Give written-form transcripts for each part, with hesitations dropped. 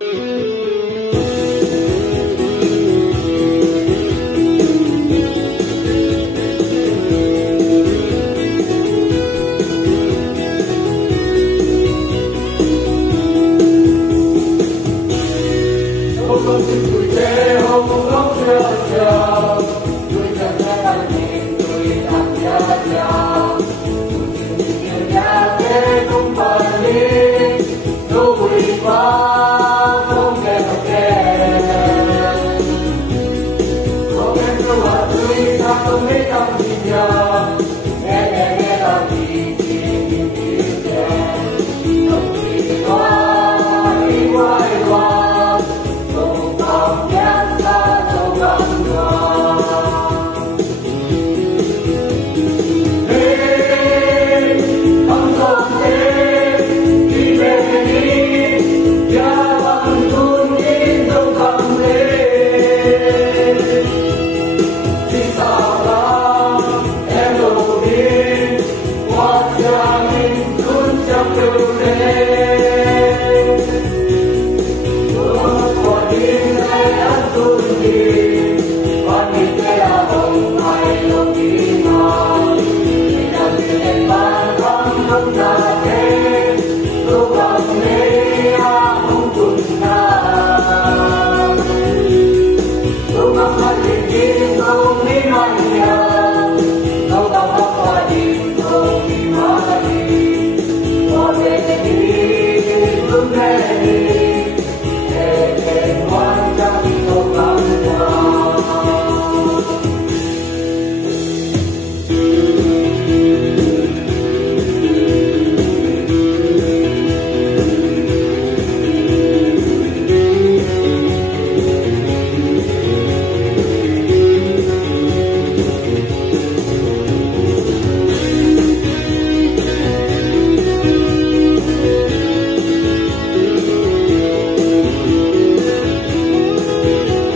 Hãy subscribe cho kênh Ghiền Mì Gõ để không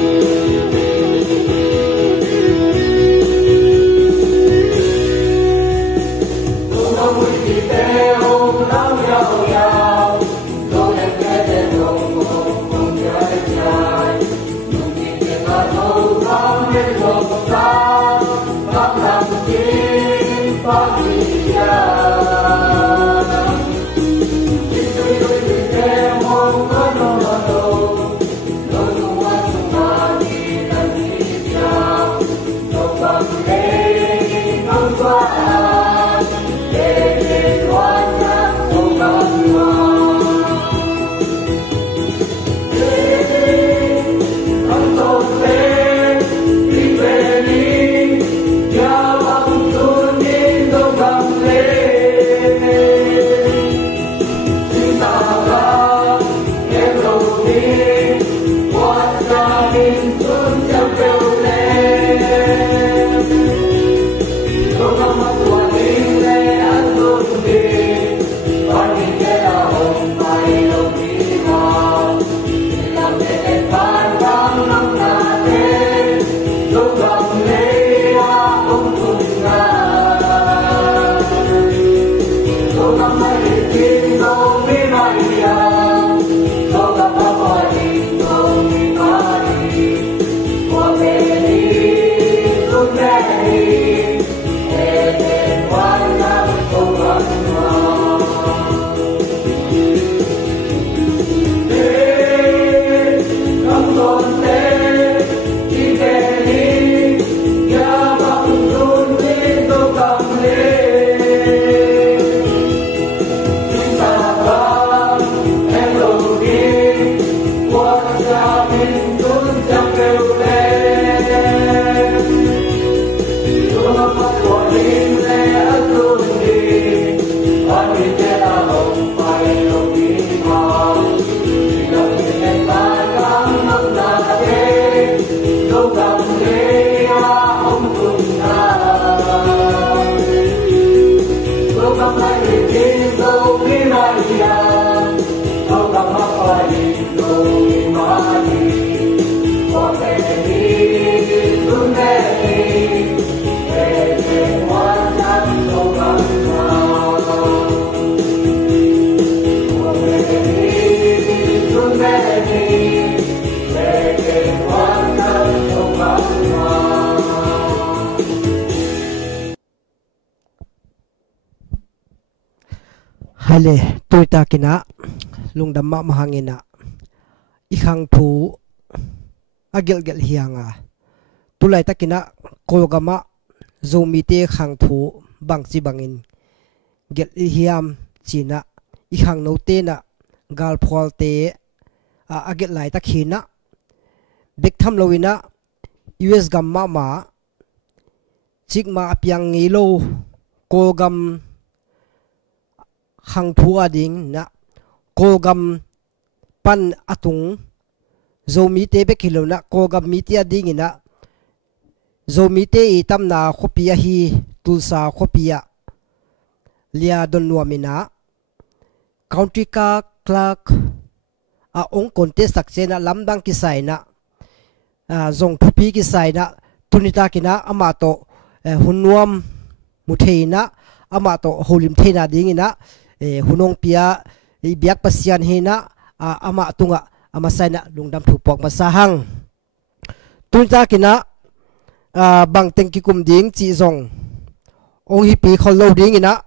bỏ lỡ Hale tuita kina lungdamma mahangina ikhang thu agel gel hianga tulai takina kolgama zomite khang thu bangchi bangin gel hiam china ikhang note na gal pholte agel lai takhina bektham lowina US gamma ma chigma apyang ngilo kolgam khang thu ading na kolgam pan atung zomi te be khilona kolgam mi te ading ina zomi te itam na khopia hi tulsa khopia lia don nuamina county ka clerk a ong contest saksena lamdang ki saina zong thupi ki saina tunita kina amato hunnuam mutheina amato holim theina dingina hunong pia biak pasian hena ama tunga ama saina lungdam thupok masahang tunta kina bang tengki kum ding chi zong ong hi pi khol lo ding ina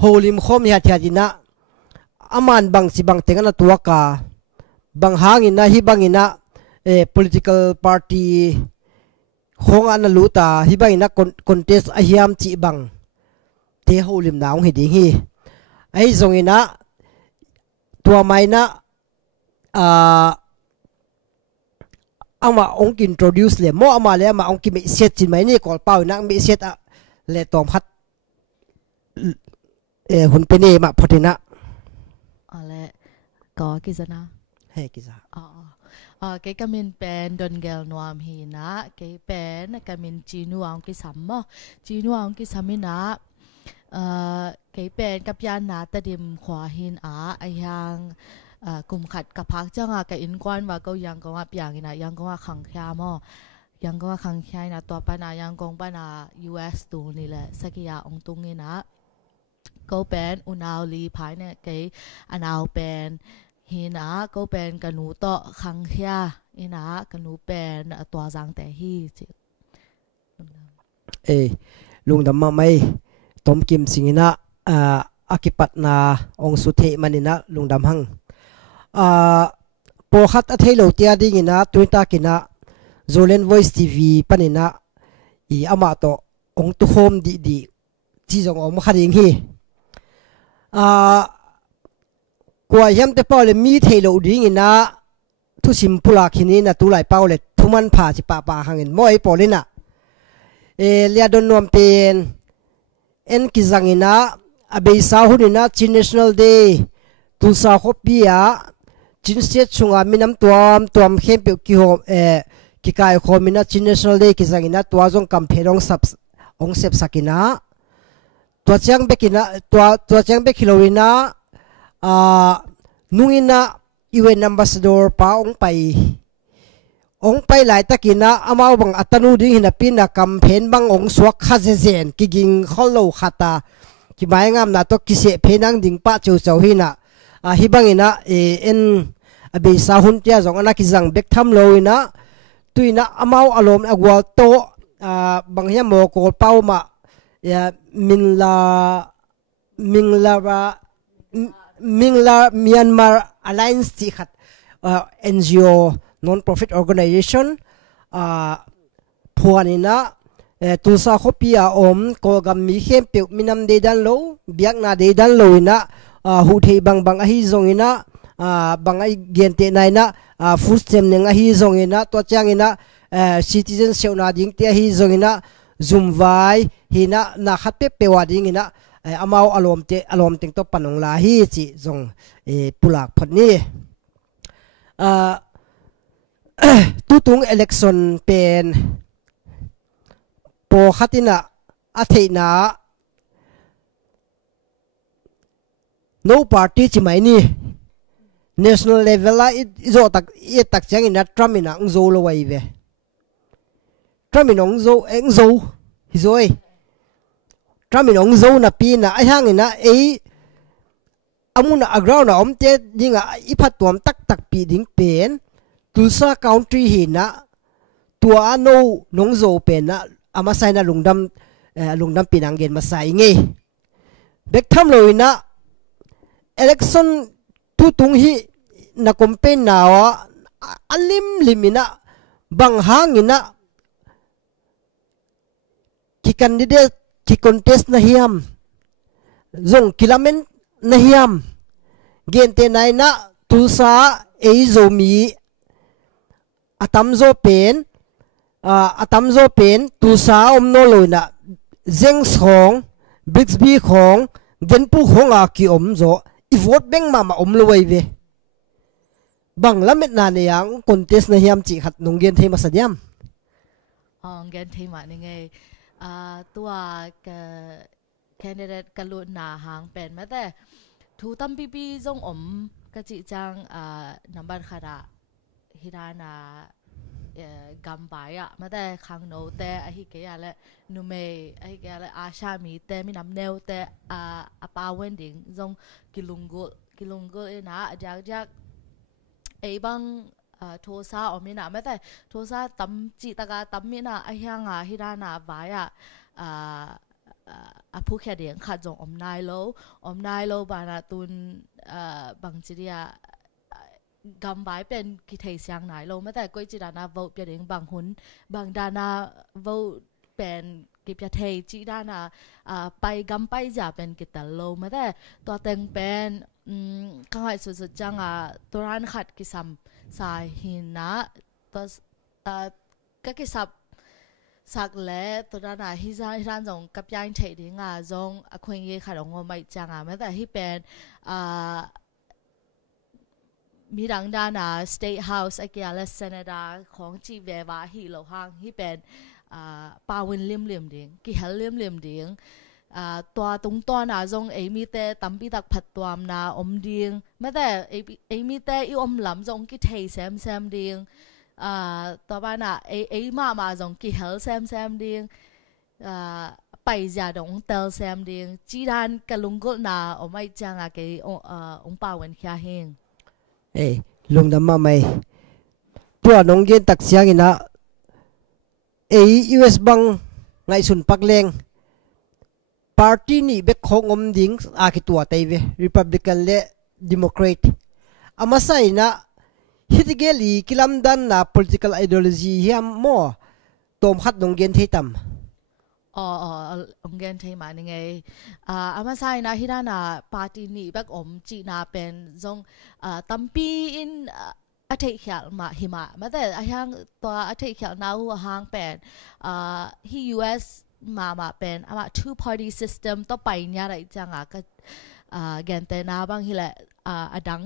holim khom ya thadina aman bang si bang tengana tuaka bang hangina hi bangina political party khonga na luta hi bangina contest ahiam chi bang te holim naung hi ding hi ai zongina tua maina ama ong introduce le mo ama le ama ong ki me set chin mai ni kol pau na me set le tom khat hun pe ni ma photina ale ko ki zana he ki za cái camin pen don gel nuam hi na cái pen camin chinu ang ki sammo chinu ang ki samina cái penกับยานนาตะดิมขวาหินยังกลุ่มขัดกับพักจังกับอินกวนว่าก็ยังก็ว่าอย่างนี้นะยังก็ว่าขังแค่มอยังก็ว่าขังแค่นะตัวปนายังกงปนา US ตัวนี่แหละสักอย่างองตุงนี่นะก็เป็นอุณาวลีภายเนี่ยcáiอันเอาเป็นหินะก็เป็นกนูโตขังแค่อินะกนูเป็นตัวจังแต่ฮีจิลุงดำมาไม่ต้มกิมสิงนะอากิปัตนาองสุเทมันินะลุงดำหังโปขัดอัธยโลเตียดิ่งนะตุนตากินะโซเลน Voice TV ปันินะอีอามาโตองตุโฮมดีจีจงอมขัดยิงฮีกว่าย้ำแต่เป้าเลยมีเทโลดิ่งนะทุสิมพุลาคินีนะตุไลเป้าเลยทุมันผ่าจิปะหังเงินมอยปอเลยนะเลียดนนวมเป็นเอ็นกิจังอินะอาเบยสาหุนินะจีน National Day ตุลสาขบียาจีนเสียชุงอามิน้ำตัวมเข้มเปียวกิโฮกิกายโคมินะจีน National Day กิจังอินะตัวจงกำเพลองสับองเสพสักินะตัวเชียงเบกินะตัวเชียงเบกิโลวินะนุ่งนะUN Ambassador ป้าองไปหลายตะกินะอามาบังอัตโนดิ่งหินปีนะกำเพนบังองสวกข้าเจนกิกิงข้อโลขัตากิหมายงามนะตัวกิเสเพนังดิ่งป้าเจ้าหินะฮิบังอินะเอเบสาหุนเจ้าสองอนักกิจังเบกทำโลวินะตุยนะอามาอารมณ์อวัวโตบังเฮียโมโกเป้ามามิงลาเมียนมา Alliance ที่ขัดNGO non-profit organization พวกนี้นะตุลสาขบีอาก็กำมีเข้มเปียวมีน้ำเดดันโลเบียกนาเดดันโลนะหูเทบังอหิจงนะบังไอเกียนเตนายนะฟูสเต็มเนี่ยอหิจงนะตัวจ้างนะcitizen เซลนาดิ้งเตอหิจงนะซุมไว้หินะนักขัดเปวาดิ้งนะอามาอารมณ์เต็งตัวปนองลาฮิจิจงปุลักพอนี้ตุตุง election เป็นปอขัดินะอาทิตย์นะ no party จิไหมนี่ national level ละโจตักเสียงอินะทรัมป์อินะองโจลไว้เวทรัมป์อินะองโจฮิโจทรัมป์อินะองโจนะปีนะไอ้ห่างอินะอามุนอักราวนะอมเตดิงอีพัดตัวมตักปีดิ้งเป็นตุลสา country หินะตัวอโนนงโจเป็นนะอามาใส่นะลุงดำปีนังเกนมาใส่ไงเด็กทำเลยนะ election tu tung hi na campaign nawa alim limina bang hangina ki candidate ki contest na hiam zong kilamen na hiam gente nai na tulsa ei zomi atamzo pen tulsa omno loina zeng song Bixby khong denpu khonga ki omzo I vote bank mama omloi ve bang lamet na ne yang contest na hiam chi khat nonggen thei masadiam gen thei ma ni nge tua ka candidate ka lu na hang pen ma te thu tam pi pi zong om ka chi chang number khara hirana gam baya ma te khang no te a hi ke ya le nu me a hi ke ya le a sha mi te mi nam neu te a pa wen ding zong kilungul na jak jak ei bangโทซาอมินะไม่แต่โทซาตั้มจิตกาตั้มมินะไอ้ยังฮิรานาบายผู้แข่งเดียงขัดจงอมนายโลบานาตุนบางจีเดียกำไว้เป็นกิเทเสียงนายโลไม่แต่ก้อยจีดานาโวเปียเดียงบางหุนบางดานาโวเป็นกิเปียเทจีดานาไปกำไปจะเป็นกิตาโลไม่แต่ตัวเต็งเป็นข้างในสุดๆจังตัวร้านขัดกิซัมสายหินนะตัวก็กิซับสักเล่ตัวนั้นฮิซานจงกับยังเฉยดิ้งจงคงยี่ขัดองไม่จังไม่แต่ที่เป็นมีดังด้าน State House ไอ้เกี่ยวกับ Senator ของจีเววาฮีโลฮังที่เป็นปาวินเลี่ยมดิ้งกี่เฮลเลี่ยมดิ้งตัวตรงตัวน่ะจงเอมีแต่ตั้มปีตักผัดตัวน่ะอมดิ้งไม่แต่เอมีแต่อีอมหลำจงกี่เทแซมดิ้งต่อไปน่ะเอมาจงกี่เฮลแซมดิ้งไปจะดงเตลแซมดิ้งจีดันกะลุงกุน่ะอไม่จังกี่องปาวินแค่เฮงลุงดำมาไม่ตัวน้องเย็นตักเสียงนะUS บังไงสุนปักเลงปาร์ตี้นี่เบกของอมดิ้งคิตัวไตเว Republican และ Democrat อามาใส่นะฮิตเกลีกิลัมดันนะ political ideology เฮียมโม่ตอมขัดน้องเย็นเทตัมองเกนเทมานี่ไงอามาใส่นะฮิดานาปาร์ตี้นี่เบกอมจีนาเป็นจงตัมปีอินอาทิตย์เขียวมาหิมะมาแต่อายังตัวอาทิตย์เขียวน่าหัวหางเป็นที่ US มาเป็นtwo party system ต่อไปเนี่ยอะไรจังก็แกนเตน่าบางทีแหละดัง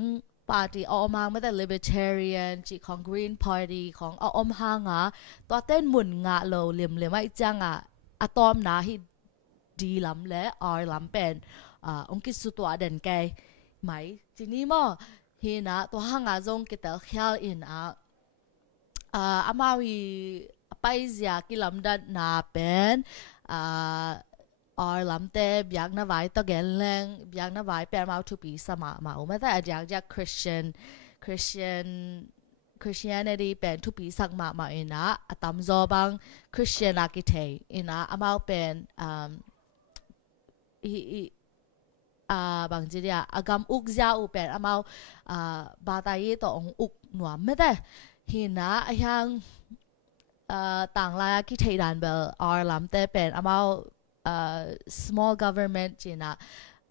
ปาร์ตี้ออกมาไม่แต่ libertarian จีของ green party ของอมหางตัวเต้นหมุนโลเหลี่ยมไม่จังอะตอมนะที่ดีล้ำและล้ำเป็นองค์กิสุตัวเด่นแกไหมทีนี้มั้งฮีนะตัวหางจงกิตเขียวอินอามาวีไปเสียกิลำดันนาเป็นล้ำแต่อยากน่าไว้ตัวแกนแรงอยากน่าไว้เป็นมาทุปีสมาไม่แต่อยากจะ Christianity เป็นทุปีสักมาอินะตามจอบัง Christian กิเทอินะอามาเป็นบางทีเดียกำอุกยาอุเป็นอามาบาตายตัวองอุกหนัวไม่ได้หินะยังต่างลายกิเทดันเบลล้ำแต่เป็นอามาsmall government จีน่ะ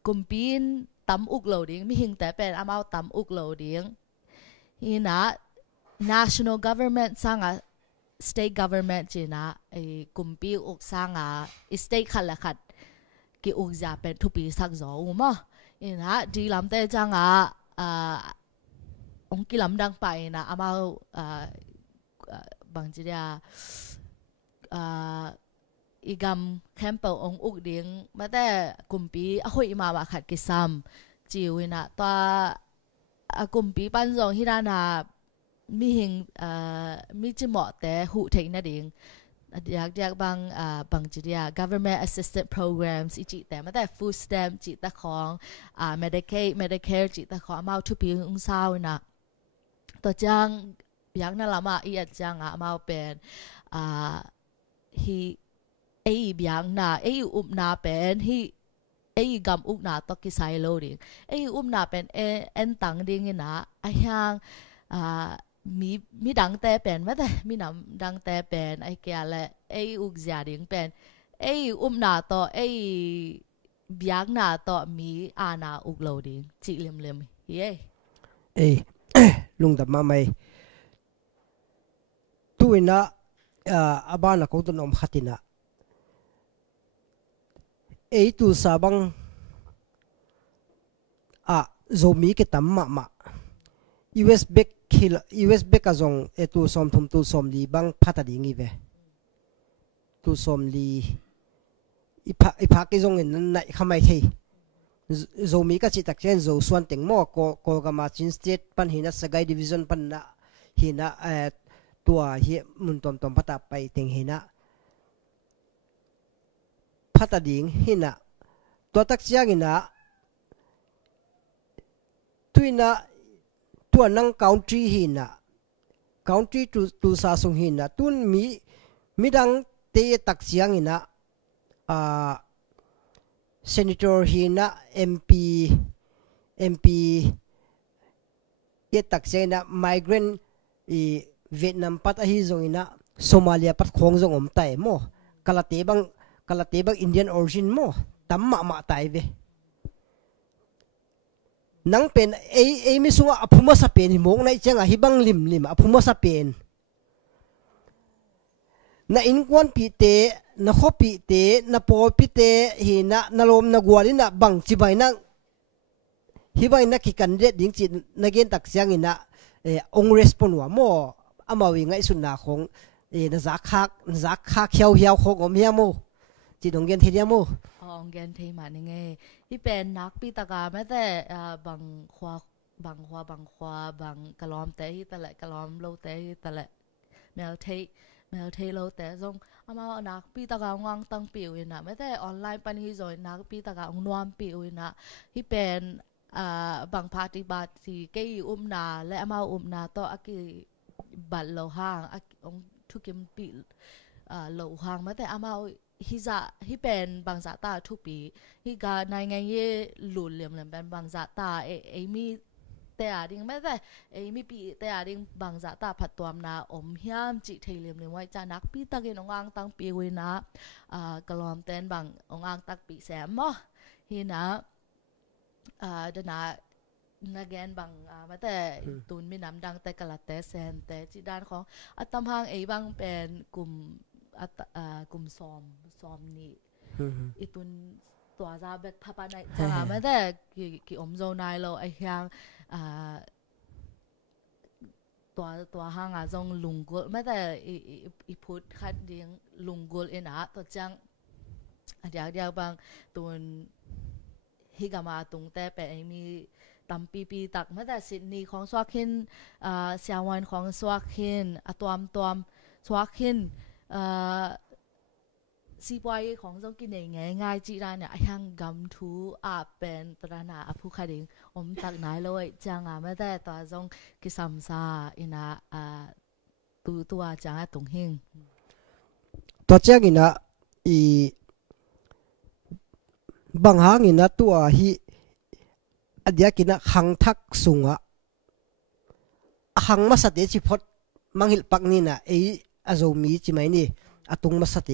กุมปีนตั้มอุกโหลดิ้งมีหิงแต่เป็นอามาตั้มอุกโหลดิ้งหินะ national government สร้างstate government จีน่ะกุมปีอุกสร้างstate ขัดละขัดกิอุกจะเป็นทุปีสักจออุมาหินะดีลำแต่จังองกิลำดังไปนะอามาบางทีเดียอีกำแคมเปอร์องอุกดิ้งมาแต่กุมปีคุยมาว่าขัดกิซัมจิวนะตัวกุมปีปันจงฮิรานามีหิงมีจิหมอแต่หูเทคนาดิ้งอยากบางจีเดีย government assisted programs อีจิแต่มาแต่ food stamp จิตตะของMedicare จิตตะของมาทุกปีอุ้งเศร้านะตัวจังอยากนั่นละมาอีจังมาเป็นฮีบยังนะอุบนาเป็นฮี ai gam uk na to ki sai lo ding ai na pen en tang ding ina a hyang mi dang te pen ma te mi nam dang te pen ai kya le ai uk zia ding pen ai na to ai biak na to mi ana uk lo ding chi lem ye ai lung da ma mai tuina abana ko ton om khatina ei tu sabang zomi ke tamma ma US back azong e tu som thum tu som li bang phata ding i ve tu som li ipa ke zong in nai khamai thei zomi ka chi tak chen zo suan teng mo ko ga ma chin state pan hina sagai division pan na hina tua hi mun tom pata pai teng hina phata ding hina to tak chiang ina tuina tua nang country hina country tu sa sung hina tun midang te tak chiang ina senator hina MP ye tak chiang migrant Vietnam pat a hi zong ina Somalia pat khong zong om tai mo kalate bang Indian origin mo tamma ma tai ve nang pen ai mi sunga aphuma sa pen himong nai changa hibang lim aphuma sa pen na inkwan pi te na khopi te na pol pi te hi na lom na gwalina bang chibai na hibai na ki candidate ding chi na gen tak siang ina ong respond wa mo amawi ngai sunna khong na za khak hiao khong om hiamo chi dong gen thia mo ong gen thei ma ni nge hi pen nak pi taka ma te bang khwa bang kalom te hi ta le kalom lo te hi ta le mel thei lo te zong ama nak pi taka ngang tang pi wi na ma te online pan hi zoi nak pi taka ong nuam pi wi na hi pen bang party bat si ke na le ama na to aki bat lo hang ong thukim pi lo hang ma te ama hiเป็นบางจากตาทุกปีฮิกาในไงเย่หลุดเหลี่ยมเป็นบางจากตาเอมีแต่ดิ่งไม่ได้เอมีปีแต่ดิ่งบางจากตาผัดตัวนาอมยามจิเทเหลี่ยมไว้จานักปีตะกินองอ่างตั้งปีไว้นะกลอมเต้นบางองอ่างตักปีแสมมั้ฮินะเดน่านักเรียนบางมาแต่ตุนมีน้ำดังแต่กะละแต่แสนแต่จีด้านของอัตมหางบางเป็นกลุ่มกลุ่มซ้อมนี่อีตุนตัวซาเบกพาปาในจ้าไม่ได้กี่อมโซนายเราไอ้ยังตัวห้างจงลุงกุลไม่ได้อีพุทธคัดเดียงลุงกุลนะตัวจังเดี๋ยวบางตุนฮิกามาตุงแต่เป็นมีตัมปีตักไม่ได้สินีของสวาคินเสียวันของสวาคินตัวสวาคินซีปอยของจงกินง่ายจีราเนี่ยยังกำทูเป็นตระหนักผู้ขดิงอมตักไหนเลยจังไม่ได้ตัวจงกิสัมซาอินะตัวจังตรงหิงตัวจังอินะบางหางอินะตัวฮีอเดียกินะหังทักสุงะหังมาสเตจิพดมังหิลปักนี่นะอาโจมีจิไหมนี่ตุงมาสเต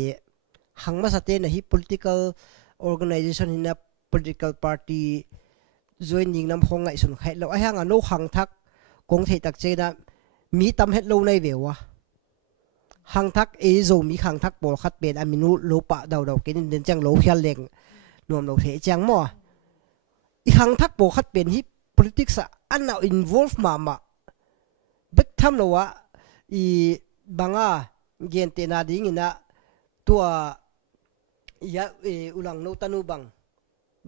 หังมาสเตนะฮี political organization นี่นะ political party joining นำห้องไงสุนไข่เราไอ้หังโนหังทักกงเทตักเจนะมีตำเฮ็ดโลในเววะหังทักโจมีหังทักโปรคัดเป็นอามินุโลปะดาวกินเดินจังโลเพียนเล็งนวมโลเทจังมั่วอีหังทักโปรคัดเป็นฮี politics อันน่า involve มาเบ็ดทำเราวะอีบางเย็นเตนาดิ่งนะตัวอุลังโนตันูบ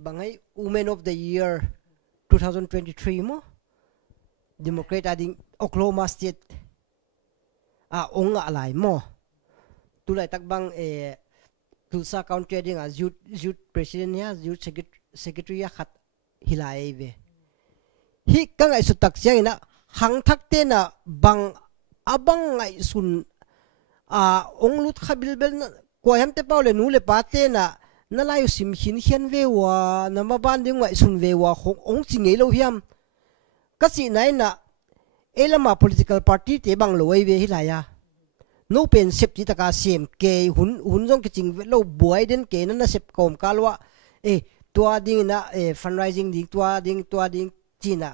างให้ Women of the Year 2023มั้ง Democrat ดิ่ง Oklahoma Stateองค์อะไรมั้งตัวไหนตักบางTulsa County ดิ่งyouth president เนี่ย youth secretary ขัดฮิลาเวฮิกังไอสุดตักเสียงนะหังทักเตนะบางabang ngai sun ong lut khabil bel na ko hem te paule nu le pate na นั่นไล่สิมหินเขียนเววานำมาบ้านดึงไว้สุนเววาขององค์จิงเอโลเฮียมก็สิไหนน่ะเอลมา political party เตบังลอยเวหิลายาโนเป็นเซปจิตากาเสียมเกยหุ่นจงกิจิงเวโลบวยเดนเกนั่นน่ะเซปกอมกาลวะตัวดิ้งนะfundraising ดิ้งตัวดิ้งจีน่ะ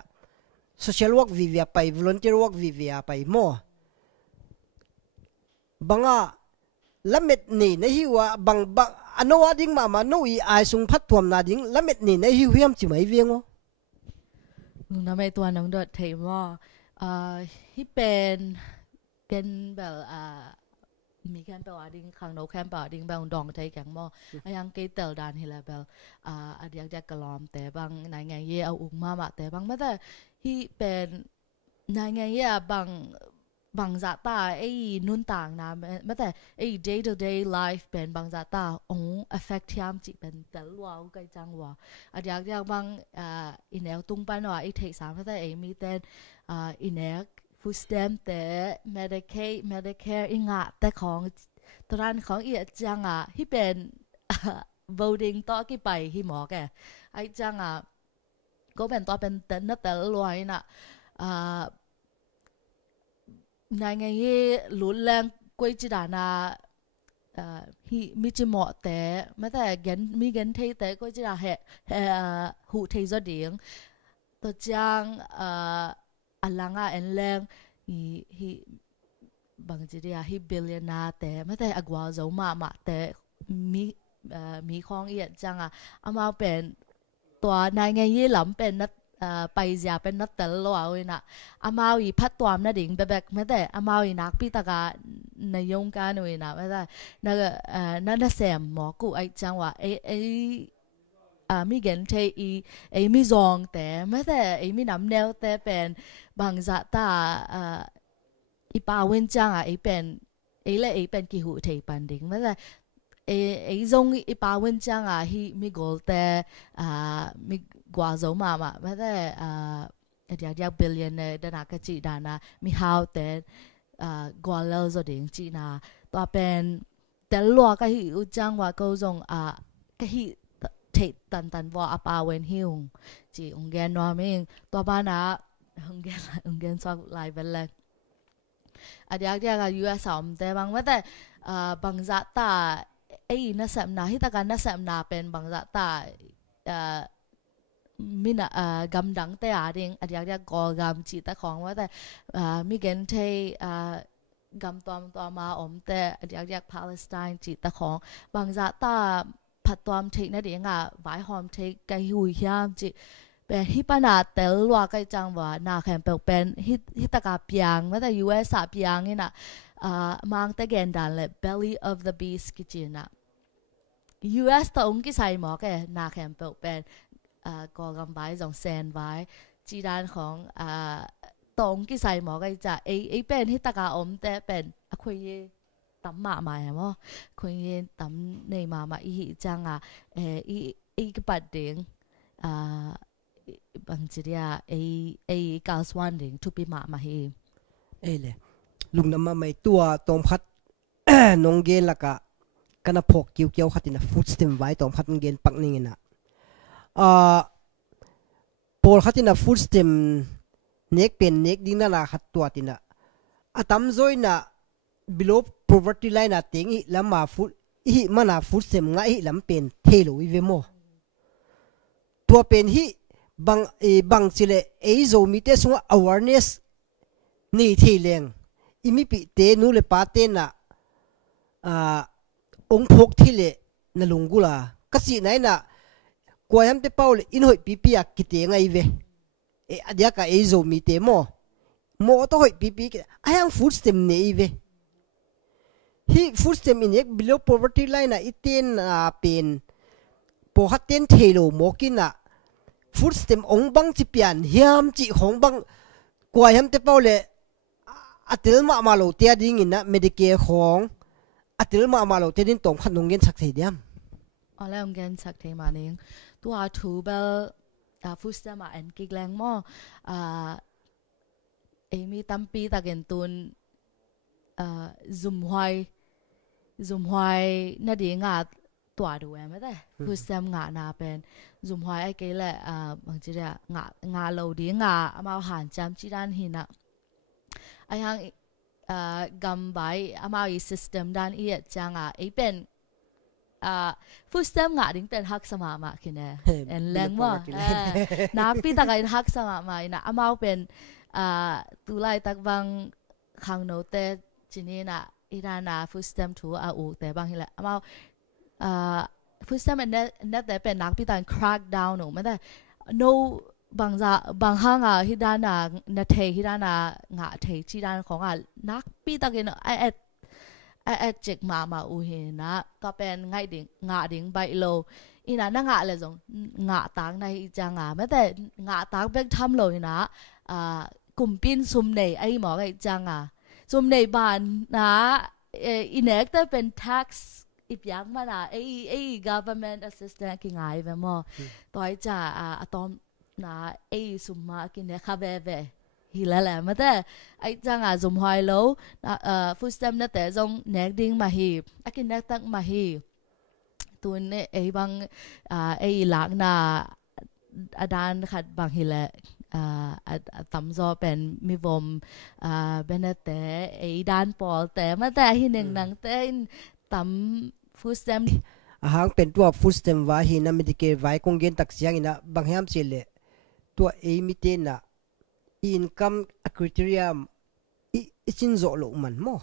social work วิเวียไป volunteer work วิเวียไปโมบังละเม็ดนี่ในหิวบังอันว่าดิ้งมาโนอีไอซุงพัดทวมนาดิ้งละเม็ดนี่ในหิวเฮียมจิไหมเวียงลุงน้ำไม่ตัวน้องดดเทมว่าที่เป็นกันแบบมีแคมเปญดิ้งขังโนแคมเปญดิ้งแบบดองไทยแข็งมอยังเกยเตลดานเฮลาเบลอดียกจะกลอมแต่บางนายไงเย่เอาอุกมาแต่บางไม่แต่ที่เป็นนายไงเย่บางจัตตานุ่นต่างนะไม่แต่day to day life เป็นบางจัตตาaffect ยามจิเป็นแต่ลัวก็จังว่าอดียกบางอินเอลตุ้งปันว่าเทคสามไม่แต่มีแต่อินเอลฟูสเต็มแต่ Medicare อิงะแต่ของตอนของจังที่เป็น voting ต่อกี่ไปที่หมอแกจังก็เป็นตัวเป็นแต่รวยนะนายไงลุ้นแรงกวยจิดานาฮิมิจิหมอแต่ไม่แต่มีเงินเทแต่ก็จิดาหูเทจดิ่งตัวจังอันลังแรงฮิบางทีฮิบิลเลียนาแต่ไม่แต่อากว่าจะมาแต่มีของจังอามาเป็นตัวนายไงหลำเป็นนัดไปเสียเป็นนัดแต่ละวันนะอามาอีพัดตัวมันดิ่งแบบไม่แต่อามาอีนักพิตากาในยงการเลยนะไม่แต่นั่นเสียมหมอกูจังว่ามีเงินเทมีซองแต่ไม่แต่มีน้ำแนวแต่เป็นบางจัตตาอีป่าเว้นจังเป็นเลยเป็นกี่หูเทปันดิ่งไม่แต่ซงอีป่าเว้นจังฮีมีโกลแต่มีกว่าโซมาไม่แต่เดี๋ยวบิลเลียนเดนักจีดานะมีฮาวแต่กว่าเลวจะดิ่งจีน่าตัวเป็นแต่ลัวก็ฮีจังว่าก็ซงก็ฮีเทตันว่าป่าเว้นหิวจีองเกนว่ามิงตัวบ้านะองเกนสักหลายเป็นเลยเดี๋ยวก็ US สามแต่บางว่าแต่บางจัตตานักเสพนาที่ตะการนักเสพนาเป็นบางจัตตามีน่ะกำดังแต่ดิ่งเดี๋ยวก็กำจีตะของว่าแต่มีเกณฑ์ที่กำตัวมาแต่เดี๋ยวปาเลสไตน์จีตะของบางจัตตาผัดตัวที่นั่นเองไว้หอมที่ไกหุยยามจีเป็นฮิปนาเตลว่าไกจังว่านาแคมเป็นฮิตะกาเปียงว่าแต่ US เปียงนี่นะมังแต่เกณฑ์ดันเลย belly of the beast กิจินะ US ตัวองค์กิใส่หมอแกนาแคมเป็นก็กำไว้จงเซนไว้จีดานของตัวองค์กิใส่หมอแกจะเป็นฮิตะกาแต่เป็นคุยตั้มมามั้งคุยตั้มในมาอีจังอีกปัดเด้งบางทีกาสวันเด้งทุบมาให้เลยลุงน้ำมาไม่ตัวตรงพัดนงเกลละกะกันพกเกี่ยวขัดนะฟู้ดสเต็มไว้ตรงพัดนงเกลปักนี่นะพอขัดนะฟู้ดสเต็มเน็กเป็นเน็กดิ้งนั่นละขัดตัวตินะตั้มจอยนะ below poverty line นะติงอีลำมาฟู้ดอีมันนะฟู้ดสเต็มง่ายลำเป็นเทโลวิเวโมตัวเป็นฮีบางสิเลโซมีเตสว่า awareness นี่ที่เลี้ยงอิมิปิเตนูเลปาเตนะองพกที่เลนลุงกุลาก็สิไหนนะกวยฮัมเตเป้าเลอินหอยปีปีอักกิเตงไงเวอเดียกโซมีเตโมต้องหอยปีกิไอ้ยังฟู้ดสเต็มเนี่ยเวฮีฟู้ดสเต็มอินเอก below poverty line นะอิเตนเป็นพอฮัตเตนเทโลโมกินะฟู้ดสเต็มองบังจิเปียนเฮียมจิของบังกวยฮัมเตเป้าเลอัตลมาโลเตียดิ้งอินะเมดิเกย์ของอัตลมาโลเตียดิ้งตรงขันนงเงินสักทีเดียมอะไรนงเงินสักทีมาเนี่ยตัวทูเบลฟูสเตมาเอ็นกิกแรงมั่วมีตั้มปีตะเกนตุนซุ่มหอยนั่นเอง ตัวด้วยไม่ได้ฟูสเต็มงานาเป็นจุ่มหอยไอ้เกล่บางทีเนี่ยงาเราดีงามาหันจำจีด้านหินอะไอ้ยังกำใบมาอีสิสเต็มด้านอีจังไอ้เป็นฟูสเต็มงาดิ้งเป็นฮักสมามาคินเน่เอ็นแรงว่านักปีตะไคร้ฮักสมามานะมาเป็นตุลาตักบางขังโนเตจีนี่นะอีรานาฟูสเต็มถูอูแต่บางทีแหละมาฟูสเต็มเนี่ยแต่เป็นนักปีตะคราคดาวน์หนูไม่ได้ no บางห้างฮิดานานาเทฮิดานางาเทจีดานของนักปีตะกินไอจิกมาอูเฮนะก็เป็นไงดิ่งงาดิ่งใบโลอีน่ะนั่งะเลยจงงาตางในจังไม่แต่งาตางเป็นทำเลยนะกลุ่มปินซุมในไอหมอไอจังซุมในบ้านนะอีเน็กแต่เป็น tax อีกอย่างมาไอ government assistant กินไงแบบมั้งต่อยจ่าตอมนะไอซุมมากินเนี่ยคาเฟ่ฮิลาแหละมาแต่ไอจังซุมหอยโลฟูสเต็มเนี่ยแต่จงเน็กดิ้งมาฮีกินเน็กตักมาฮีตัวเนี่ยไอบางไอหลังน่ะดานขัดบางฮิลละตั้มจอเป็นมีวมเป็นแต่ไอดานปอลแต่มาแต่หินหนึ่งนังแต่ตั้มฟูสเต็มหางเป็นตัวฟูสเต็มว่าหินะไม่ได้เกี่ยวไว้คงเกินตักเสียงนะบางแห่งเสียเลยตัวเอมิเตนะอินคัมคริเทเรียมอินโซโลมันมั้ง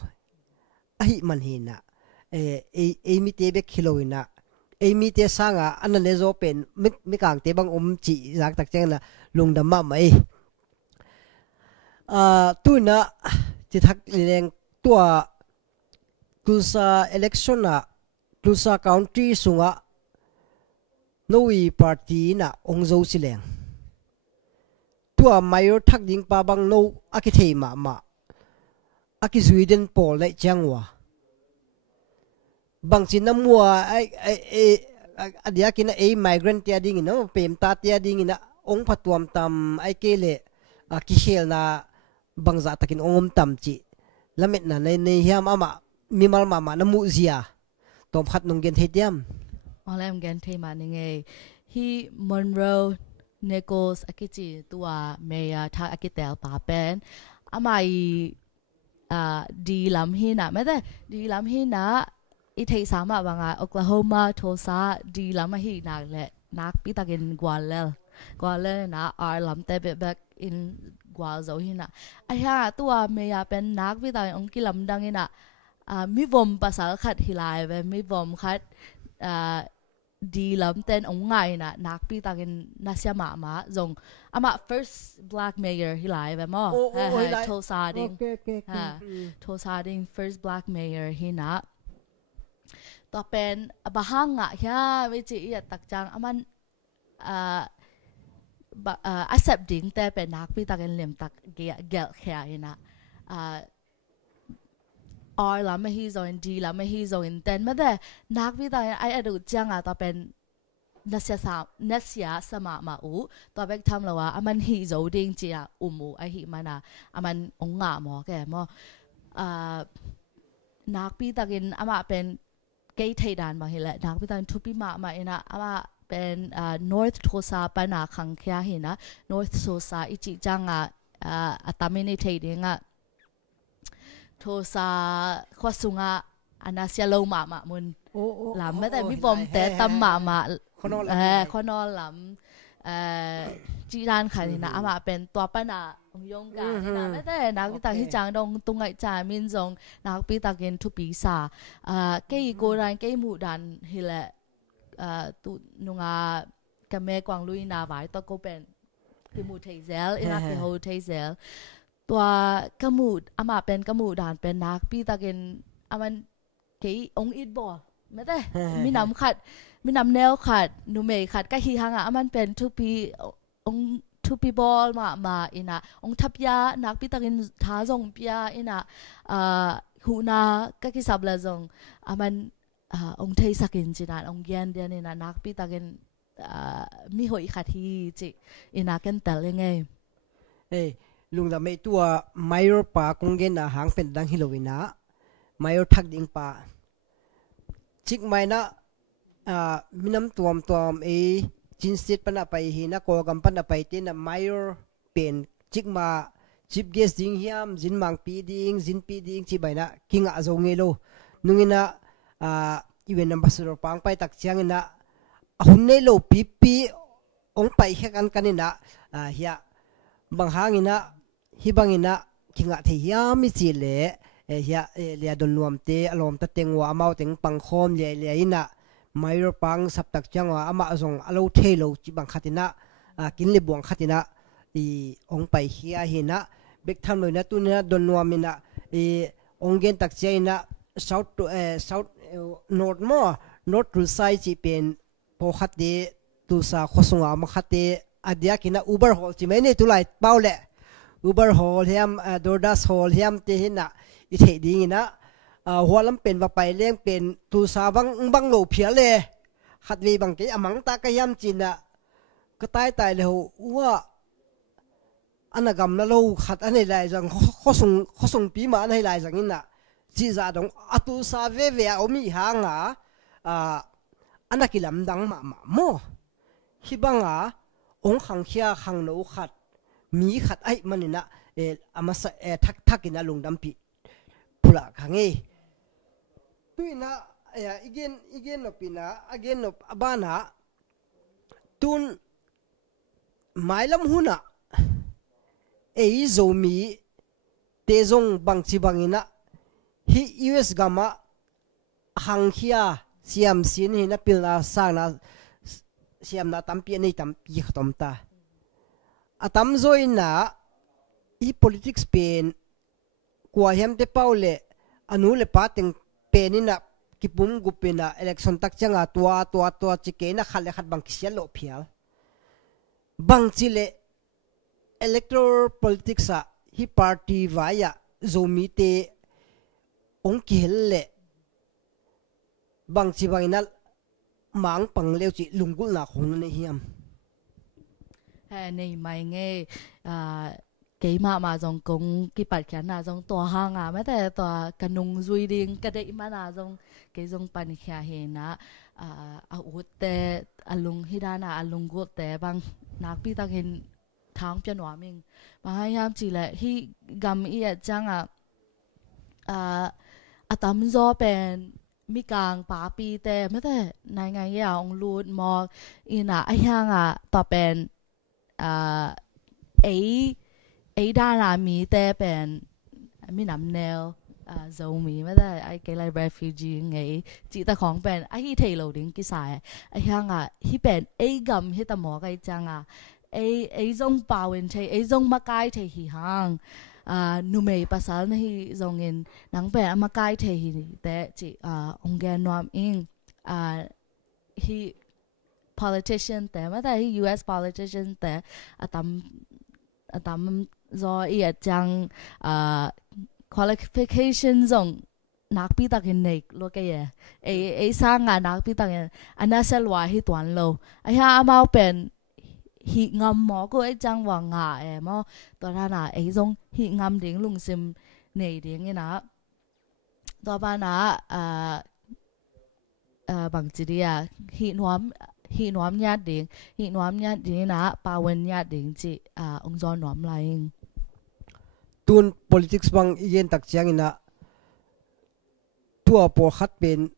ไอมันหินะเอมิเตเบคิโลนะเอมิเตสังอันนั้นเลยโซเป็นไม่กลางเตบังจีจากตักเสียงนะลงดำมาไหมตัวน่ะที่ทักเรียงตัวตุลาเอเล็กชันน่ะตุลาคาวน์ตี้สุงะโนวีพาร์ตี้น่ะองโจสิเลงตัวมายอร์ทักดิ้งปาบังโนอากิเทมาอากิสวีเดนปอลเลยจังวะบางสินน้ำมัวอดียกินไอ้ไมเกรนต์ที่ดิ้งนะเปรมตาที่ดิ้งนะองพัดวมตำไอ้เกลกิเชลนะบางจัตกินองตำจีแล้วเม็ดน่ะในเฮียมามีมัลมาน้ำมูเซียตอมขัดนงเกนเทียมอะไรนงเกนเทียมนี่ไงฮีมอนโรเนโกสอากิจิตัวเมียทักอากิเตลปาเป็นไม่ดีลำหินะไม่ได้ดีลำหินะอีเทสามบางโอคลาโฮมาโทซาดีลำหินักแหละนักปีตะกินกวาเลนะลำเตเบเบกอินกวาโซหินะไอ้ห่าตัวเมียเป็นนักปีตะกินองกิลำดังหินะมีวมภาษาขัดฮิลายเวมีวมขัดดีลำเต้นองไงนะนักปีตากินนัสยามาจงfirst black mayor ฮิลายเวมโทซาดิง first black mayor ฮินะต่อเป็นบางฮะวิจิตรตักจังaccepting แต่เป็นนักปีตากินเลี่ยมตักเกลแค่ฮินะลำไม่ฮีโซอินดีลำไม่ฮีโซอินเต้นไม่ได้นักวิทยาไอ้ดูจังต่อเป็นนัสยาสมาอูต่อไปทำแล้วว่ามันฮีโซดิ้งจีมูไอ้ฮีมันมันองงาหมอแกมนักวิทยาเป็นเกย์ไทยดานบางทีแหละนักวิทยาทุบิมาเองนะเป็น North โทซาปนาขังแค่เห็นนะ North โทซาอิจิจังตามินิเทดิ้งโทซาควสุงะอันนั้นเสียลงมามุนลำไม่แต่มีบอมแต่ตำมาคนนอนลำจีรานค่ะนี่นะเป็นตัวปัญหาองยงกันนะไม่แต่นักวิทยาที่จังดงตุงไอจ่ามินจงนักวิทยากินทุปีซาเกี่ยโกรันเกี่ยมูดันฮิเลตุนุงากเมกวางลุยนาไว้ตัวก็เป็นกิมูเทเซลอินักกิโฮเทเซลตัวกมูดเป็นกมูดานเป็นนักปีตะกินมันเกี่ยองอิดบ่ไม่ได้มีน้ำขัดมีน้ำแนวขัดนูเมย์ขัดก็ฮีฮังมันเป็นทุปีองทุปีบอลมาอินะองทับยานักปีตะกินท้าจงปียาอินะหูนาก็คิดสับละจงมันองเทสักินจีนันองเกียนเดียนี่นะนักปีตะกินมีหอยขัดที่จีอินะกันแต่เลยไงลุงดำไม่ตัวไมโอปาคงเงินหางเป็นดังฮิโลวินะไมโอทักดิ้งปาจิกไม่นะ minam tuam chin state pana pai hi na ko gam pana pai te na mayor pen chikma chief guest ding hiam jin mang pi ding jin pi ding chi baina kinga zo ngelo nungina event ambassador pang pai tak chiang ina hunne lo pp ong pai hekan kanina hiya bang hangina hi bangina kinga the hiam chi le hiya le don nuam te alom ta tengwa mau teng pang khom le ina mayor pang sap tak changwa ama zong alo thelo chi bang khatina kin le buang khatina i ong pai hiya hina bek tham loina tunina don nuamina ongen tak chaina south to south north mo north to side chi pen po khate tu sa khosunga ma khate adia kina uber hall chi meni tu lai paule uber hall hiam dordas hall hiam te hina I the ding ina hualam pen wa pai leng pen tu sa bang lo phia le khat ve bang ke amang ta ka hiam china ka tai le wa anagam na lo khat anei lai jang khosung pi ma anei lai jang ina chi za dong atu sa ve omi hanga anakilam dang ma mo hibanga ong khang khia khang no khat mi khat ai manina amasa thak ina lungdam pi pula khange tuina igen no pina again no abana tun mailam huna zomi tezong bangchi bangina hi US gama hangkhia siam sin hina pilna sana siam na tampi nei tampi khatomta atam zoina I politics pen kwa hem te paule anu le pateng penina kipum gupina election tak changa tua chikena khale khat bang kisial lo phial bang chile electoral politics hi party vaya zomi te ongki helle bang chi bangina mang pang leo chi lungul na khong ne hiam nei mai nge cái mà dòng cũng cái bát khán là dòng tòa hàng mấy thế tòa kanung duy điên cái đấy mà là dòng cái dòng pan khia hè na út te alung hidana alung gột te bang nak pi tak hin thang pian wa mình mà hai ham chỉ là hi gam i chang tam zo pen mi kang pa pi te mấy thế này ngày ya ông lụt mò ina ai hang tòa pen ấy đa là mi te pen mi nằm neo dấu mi mà đây ai cái lại refugee ngay chỉ ta không pen ai hi thấy lâu đến cái sai ai hang hi pen ấy gam hi ta mò cái chang ấy giống bao in thế ấy giống mà cái thế hi hang nu mei pasal na hi giống in nang pen mà cái thế hi te chỉ ông gen nom in hi politician te mà đây hi US politician te atam do i chang qualification zong nak pi tak in nei lo ke ye e sang nak pi tak in ana selwa hi tuan lo ai ha mau pen hi ngam mo ko e chang wa nga mo to na e zong hi ngam ding lung sim nei ding ina to ba na bang chi dia hi nuam nhát điện na pawen nhát điện chi ông do nuam lại tun politics bang yen tak chiang ina tua por khat pen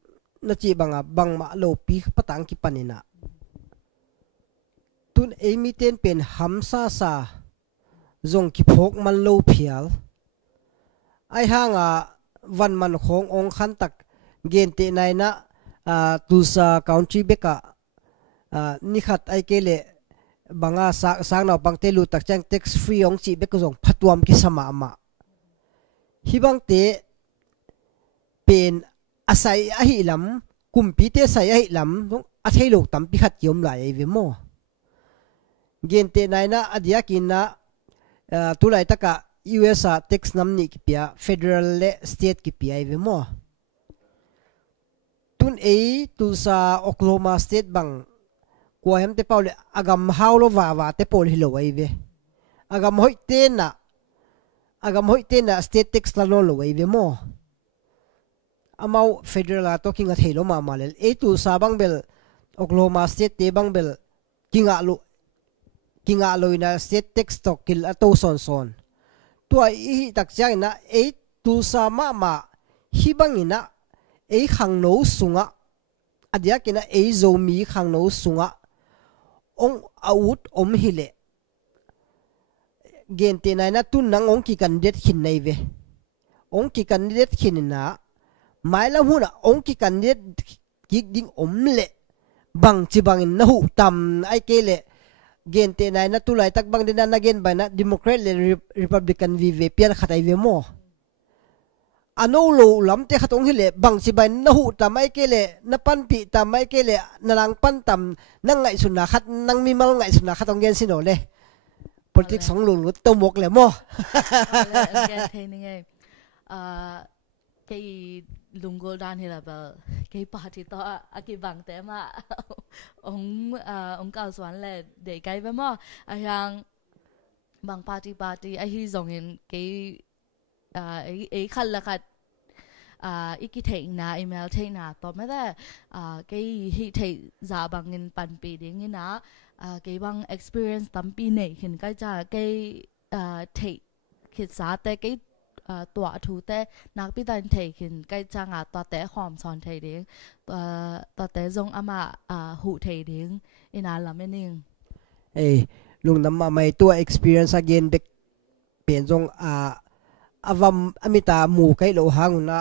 na chi bang ma lo pi patang ki panina tun emi ten pen hamsa sa zong ki phok man lo phial ai hanga van man khong ong khan tak gen te nai na tu sa country beka ni khat ai kele banga sang na bang te lu tak chang tax free ong chi be ko jong phatuam ki sama ma hi bang te pen asai a hi lam kumpi te sai a hi lam dong a thelo tam pi khat yom lai ai ve mo gen te nai na adia kin na tu lai taka US tax nam ni ki pia federal le state ki pia ai ve mo tun tu sa Oklahoma state bang kwa hem te paule agam haulo wa te pol hilo wai ve agam hoite na state tax la lo wai ve mo amau federal talking at helo ma malel tu sabang bel Oklahoma State te bang bel kinga loina state text to kil ato son tua I tak chang na e tu sa ma hi bangina e khang no sunga adia kina e zo mi khang no sunga ong out hile gen te na tun nang ong ki candidate khin nei ve ong ki candidate khin na mai la huna ong ki candidate ki ding le bang chi bangin na hu tam ai ke le gen te na tu lai tak bang din na gen ba na democrat le republican vi ve pian khatai ve mo ano lo lam te khatong hile bang chi ban na hu tam ai ke le na pan pi tam ai ke le na lang pan tam nang ngai sun na khat nang mi mal ngai sun na khatong gen sino le politics song lu to mok le mo gen the ni ngai cái lungol dan hi la ba cái party to cái bang te ma ông cao soan le để cái ba mo yang bang party hi zong in cái ấy khăn là khát ít cái thầy na email thầy na to mấy đó cái hi thầy giả bằng in pan pi đi nghe na cái bang experience tầm pi này hiện cái cha cái thầy khi giả te cáiตัวถูแต่นักพิจารณาเห็นใกล้จังตัวแต่หอมสอนเทดิ้งตัวแต่จงอามาหูเทดิ้งอินาลาไม่นิ่งลุงน้ำมาไม่ตัว experience again เด็กเปลี่ยนจงอวัมอมิตาหมู่ไกลโลหางนะ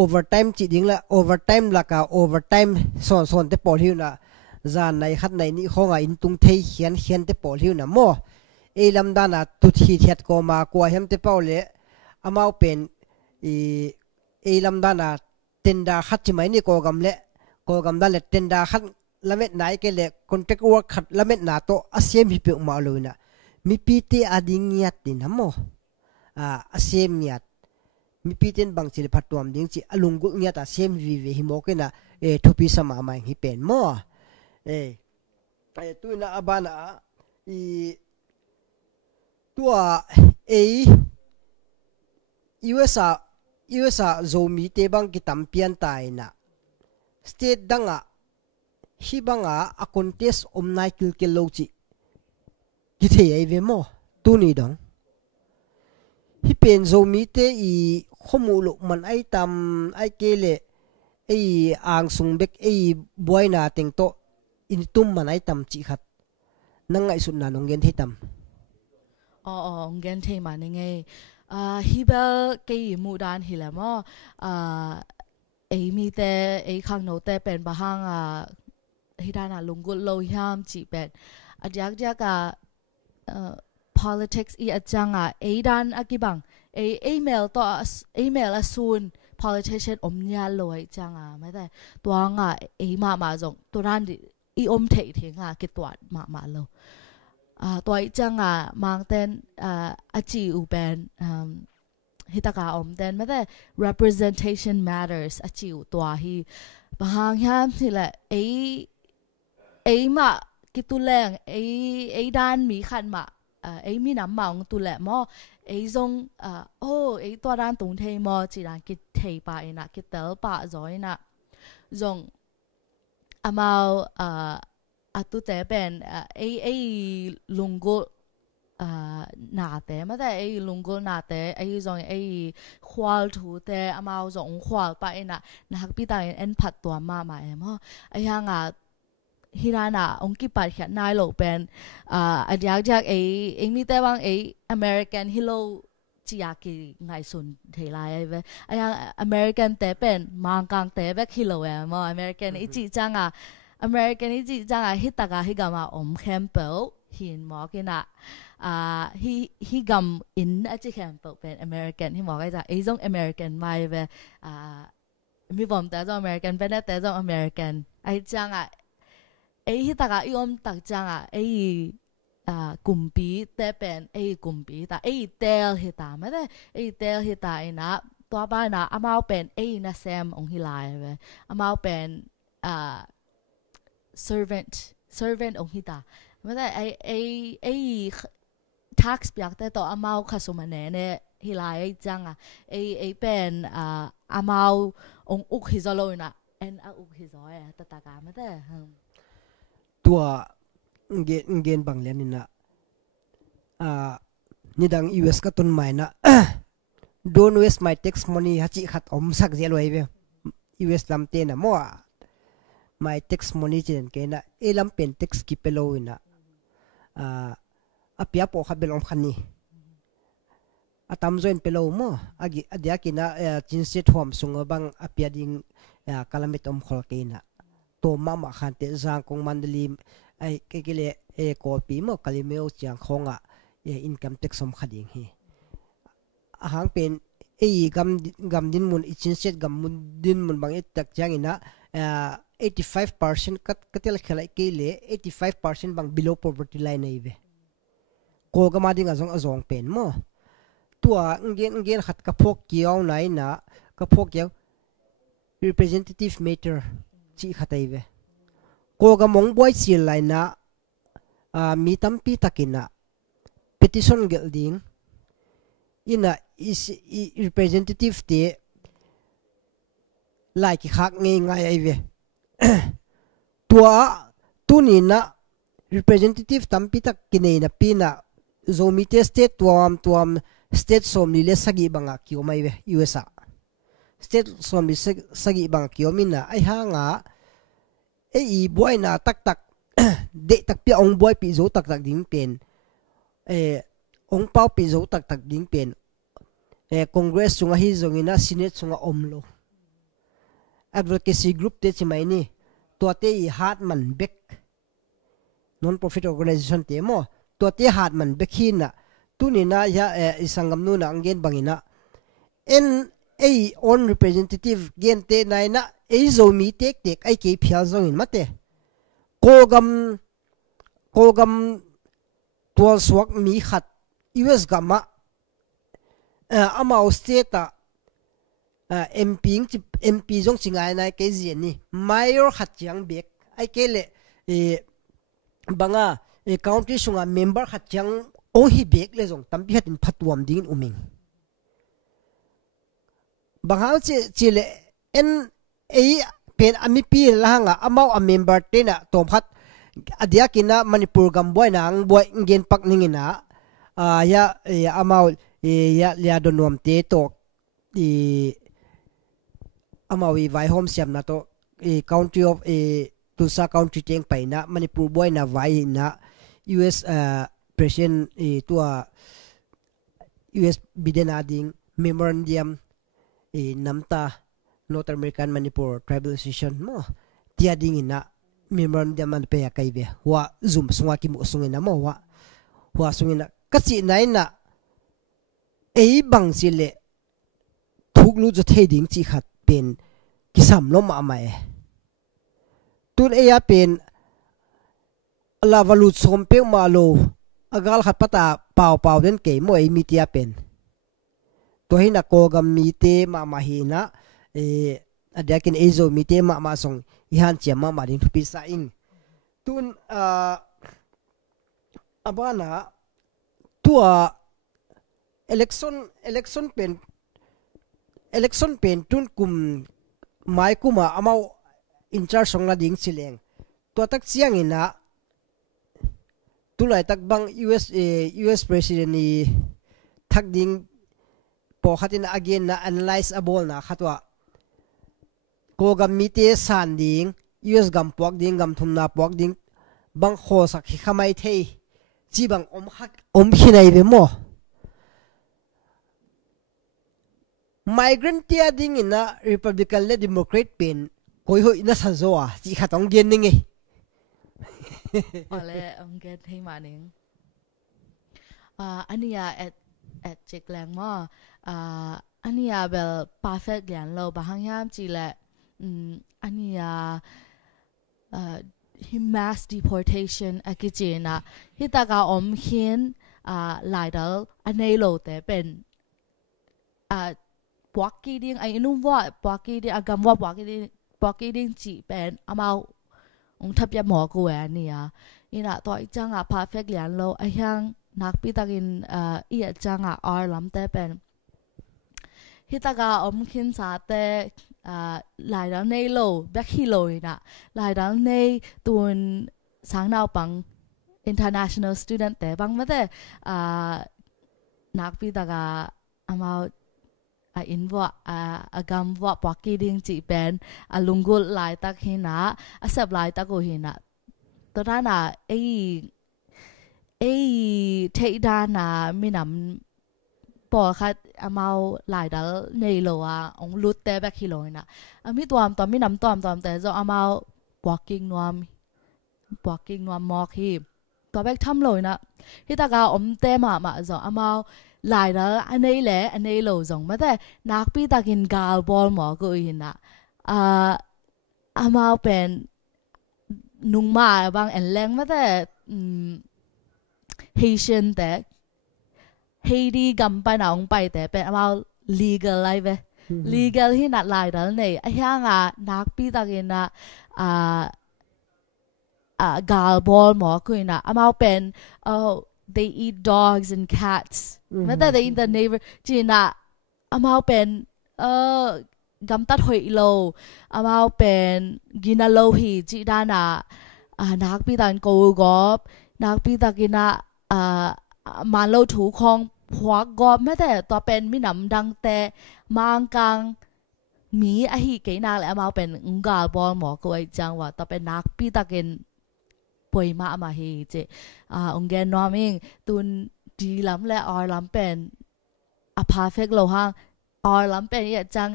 overtime จีดิ้งละ overtime ละกะ overtime สอนแต่ปอลิวนะจานในขัดในนี่ของอินตุงเทเขียนแต่ปอลิวนะโมลำดานะตุทีเทียดก็มากว่าเห็นแต่เป้าเลยอามาเป็นลำดานะเต็นดาขัดจิไหมนี่ก็กำเละก็กำได้เลยเต็นดาขัดละเม็ดไหนก็เลยคอนแทคเวิร์กขัดละเม็ดหนาโตอาเซียมีเปียกมาเลยนะมีปีเตอดีเงียดตินะโมอาเซียมีดมีปีเต็นบางสิลพัดตัวมดิ้งจีอลุงกุเงียดอาเซียมวิเวหิโมกันนะทุพิสมาไม่หิเป็นโมตัวน่ะอาบานะตัวUSA zomi te bang kitampian tai na state danga hibanga a contest omnai kilkel lo chi githe ai ve mo tu ni dong hi pen zomi te I khomu lo man ai tam ai kele ai ang sung bek ai boina teng to in tum man ai tam chi khat nang ai sun na nong gen the tam gen the ma ne ngai hi bel cái mu dan hi la mo ai mi te ai khang no te pen ba hang hi dana lungul lo hiam chi pen ajak jaka politics I achanga ai dan akibang ai email to email asun politician omnya loi changa ma da tuanga ai ma jong turan I thei thinga ki twat ma loตัวจังมังเต้นจิวเป็นฮิตากาเต้นไม่ได้ representation matters จิวตัวฮีบางอย่างที่แหละมากิตุแรงด้านมีขันมามีน้ำมังตุแหละมอจงตัวด้านตรงเทมอจีด้านกิเทไปนะกิเตลปะจอยนะจงมาตุแต่เป็นลุงกุนาแต่ไม่ได้ลุงกุนาแต่จงควาลถูแต่มาจงควาลไปนะนักพิจารณาพัดตัวมาใหม่มั้งยังฮิรานะองค์กิปัดแค่นายโลเป็นจากมีแต่บางอเมริกันฮิโลจียากีไงสุนเทลายเว้ยยังอเมริกันแต่เป็นมังกังแต่แบบฮิโลมั้งอเมริกันจีจังAmerican นี่จีจังฮิตากาฮิกามาแคมเปิลหินหมอกินะฮิกามอินจีแคมเปิลเป็น American ฮิหมอก็จะจง American ไม่เว้ยมีผมแต่จง American เป็นแต่จง American จังฮิตากาตักจังกลุ่มปีแต่เป็นกลุ่มปีแต่เตลฮิตาไม่ได้เตลฮิตานะตัวบ้านนะอามาเป็นนะแซมองฮิลายเว้ยอามาเป็นservant องฮิตาไม่ได้tax เปียกแต่ต่ออามาข้าสมเนเนี่ยฮิลายจังเป็นอามาองอุกฮิจโลนะ en a uk hi zoi ta ta ka ma te tua ngen bang len na nidang US ka ton mai na don't waste my tax money hachi khat om sak je loi ve US lam te na mo my tax money chen ke na elam pen tax ki pelo ina apia po khabel om khani atam join pelo mo agi adia kina chin set hom sunga bang apia ding kalamit om khol ke na to mama khan te jang kong mandali ai ke kele copy mo kalimeo chiang khonga income tax om khading hi ahang pen gam din mun ichin set gam mun din mun bang tak chang ina 85% katel khelai ke le 85% bang below poverty line nei ve ko ga ma ding azong pen mo tua ngen khat ka phok kiaw nai na ka phok kiaw representative matter chi khatai ve ko ga mong boy sil lai na mi tampi takina petition gel ding ina is representative te like khak ngai ai ve tua tunina representative tampi tak kinai na pina zomi te state tuam state somni le sagi banga kyo mai ve USA state somni sagi banga kyo mina ai hanga ei boy na tak de tak pi ong boy pi zo tak ding pen ong pau pi zo tak ding pen congress chunga hi zongina senate chunga omlo advocacy group te chimai ni to te hat man bek non profit organization te mo to te hat man bek hi na tunina ya isangam nu na angen bangina en on representative gen te naina zo mi tek ai ke phial zong in mate kogam tual swak mi khat US gama amao state MP jong chingai nai ke zin ni mayor khat chiang bek ai ke le banga county sunga member khat chiang o hi bek le jong tampi hatin phatwam ding uming banga chi le en pen ami pi langa amao a member tena tom khat adia kina manipur gam boy nang boy ngen pak ningina ya amao ya donom te to amawi vai home siam na to county of Tulsa county teng paina manipur boy na vai na US president tua US biden ading memorandum namta North American Manipur Tribal Association mo tia ding ina memorandum man pe kai be wa zoom sunga ki mo sungina mo wa sungina kachi nai na bang sile thuklu jo theding chi khat pen kisam lo ma mai tun ya pen la valu som pe ma lo agal khat pata pau den ke mo mi tia pen to hina ko gam mi te ma hi na adakin ezo mi te ma song ihan chiam ma ding pisa in tun abana tua election pen tun kum mai kuma amau in charge song na ding chileng to tak chiang ina tulai tak bang US president ni thak ding po khatin again na analyze abol na khatwa ko gam mi te san ding US gam pok ding gam thum na pok ding bang kho sak hi khamai thei chi bang om hinai ve mo migrant tia ding ina republican le democrat pen koi hoi na sa zo chi khatong gen ninge ole ong get thei ma ning ania at check lang mo ania bel perfect lian lo bahang yam chi le ania mass deportation akijena hitaga om khin lai dal anei lo te pen pwaki ding ai nu wa pwaki ding agam wa pwaki ding chi pen amao ong thap ya mo ko ania ina to changa perfect lian lo a hyang nak pi takin changa ar lam te pen hitaga om khin sa te หลายดังในโลแบกฮิโลนะหลายดังในตัวสังนาวปัง international student แต่บางมาแต่นักพิจารณาอามาอินว่ากำว่าปักกีดิงจีเป็นลุงกุลหลายตักหินะเสพหลายตักกูหินะตอนนั้นเทดานะมีน้ำปอค่ะอามาหลายดังในโลองลุดแต่แบกฮิโลนะมีตัวตอนมีน้ำตัวแต่จะอามาปักกิ่งนวมมอกฮีตัวแบกทำเลยนะที่ตากาเต้มาจะอามาหลายแล้วอันนี้แหละอันนี้โลจงมาแต่นักปีตากินกาลบอลหมอก็อินนะอามาเป็นนุ่งมาบางแอนแรงมาแต่เฮเชียนแต่เฮดีกำไปหนองไปแต่เป็นอามา legal อะไรเว้ legal ที่นัดหลายแล้วเนี่ยไอ้ห่างนักปีตากินนะกาลบอลหมอก็อินนะอามาเป็นthey eat dogs and cats ไม่แต่ they eat the neighbor จีน่ะอามาเป็นกำตัดหอยโลอามาเป็นกินโลหีจีด้านะนักปีตันโกกอบนักปีตากินะมาโลถูของพวกกอบไม่แต่ตัวเป็นมีน้ำดังแต่มังกังมีไอฮีเกนักเลยอามาเป็นกาลบอลหมอก็ไอจังว่าตัวเป็นนักปีตากินป่วยมาเฮเจองเกนนอมิงตุนดีล้ำและออยล้ำเป็นพาเฟกโลห้างออยล้ำเป็นอย่างจัง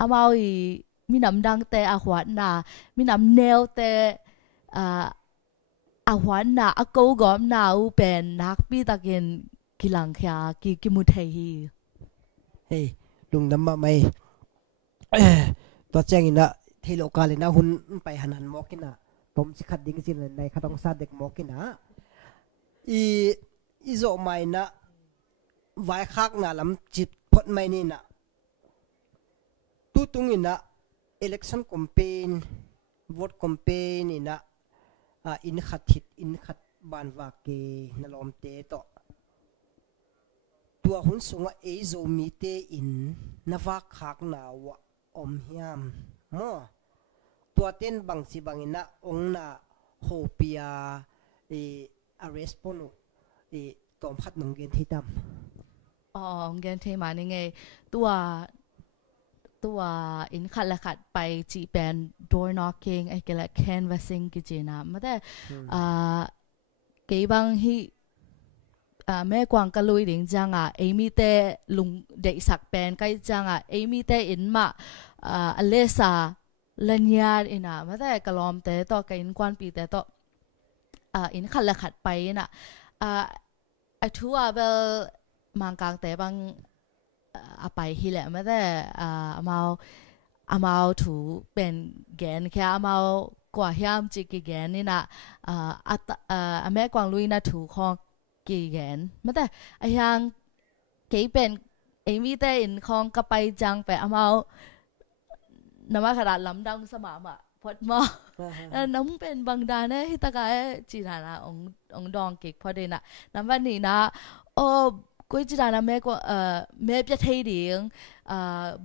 อามาอีมีน้ำดังแต่หัวหน้ามีน้ำเนวแต่หัวหน้ากูกอมหน้าเป็นนักปีตะเกนกิลังแค่กิมุเทฮีเฮ้ลุงน้ำมาไม่ตัวแจ้งอินะที่โลกาเลยนะหุ่นไปหันมอกินะผมสิขัดดิ้งสิในขัดองซาเด็กมอกินะอีโซไม่นะไว้คักนะลำจิตพดไม่นี่นะตู้ตุงอินะ election campaign vote campaign นี่นะอินขัดหิดอินขัดบานวาเกนลอมเตต่อตัวหุ่นสูงเอโซมีเตอินนวักคักนาวะอมเฮียมมอตัวเต้นบางสิบางอินะองน่ะโฮเปียarrest ปนุตอมขัดนงเกนที่ดำองเกนที่มานี่ไงตัวอินขัดละขัดไปจีเป็น door knocking ไอ้เกละ canvassing กิจนะมาแต่เกี่ยบางที่แม่กวางกะลุยดิ้งจังเอมีเตลุงเด็กสักเป็นใกล้จังเอมีเตอินมาอเลซาลัญญาอินะมาแต่กะลอมเตต่อกินกวนปีเตต่ออินขัดละขัดไปนะทัวเบลมังกางเตบางไปฮิแหละมาแต่อามาถูเป็นแกนแค่อามากว่าห้ามจิกแกนนี่นะแม่กวางลุยนะถูของกี่แกนมาแต่ไอ้ยังเกี่ยเป็นเอมีแต่อินของกระไปจังไปอามาน้ำมาขนาดลำดังสมามพอดมาน้ำเป็นบางดาเนี่ยที่ตะกายจีนานะองดองเก็กพอดีนะน้ำวันนี้นะกุยจีนานะแม่ก็แม่เปียเทียง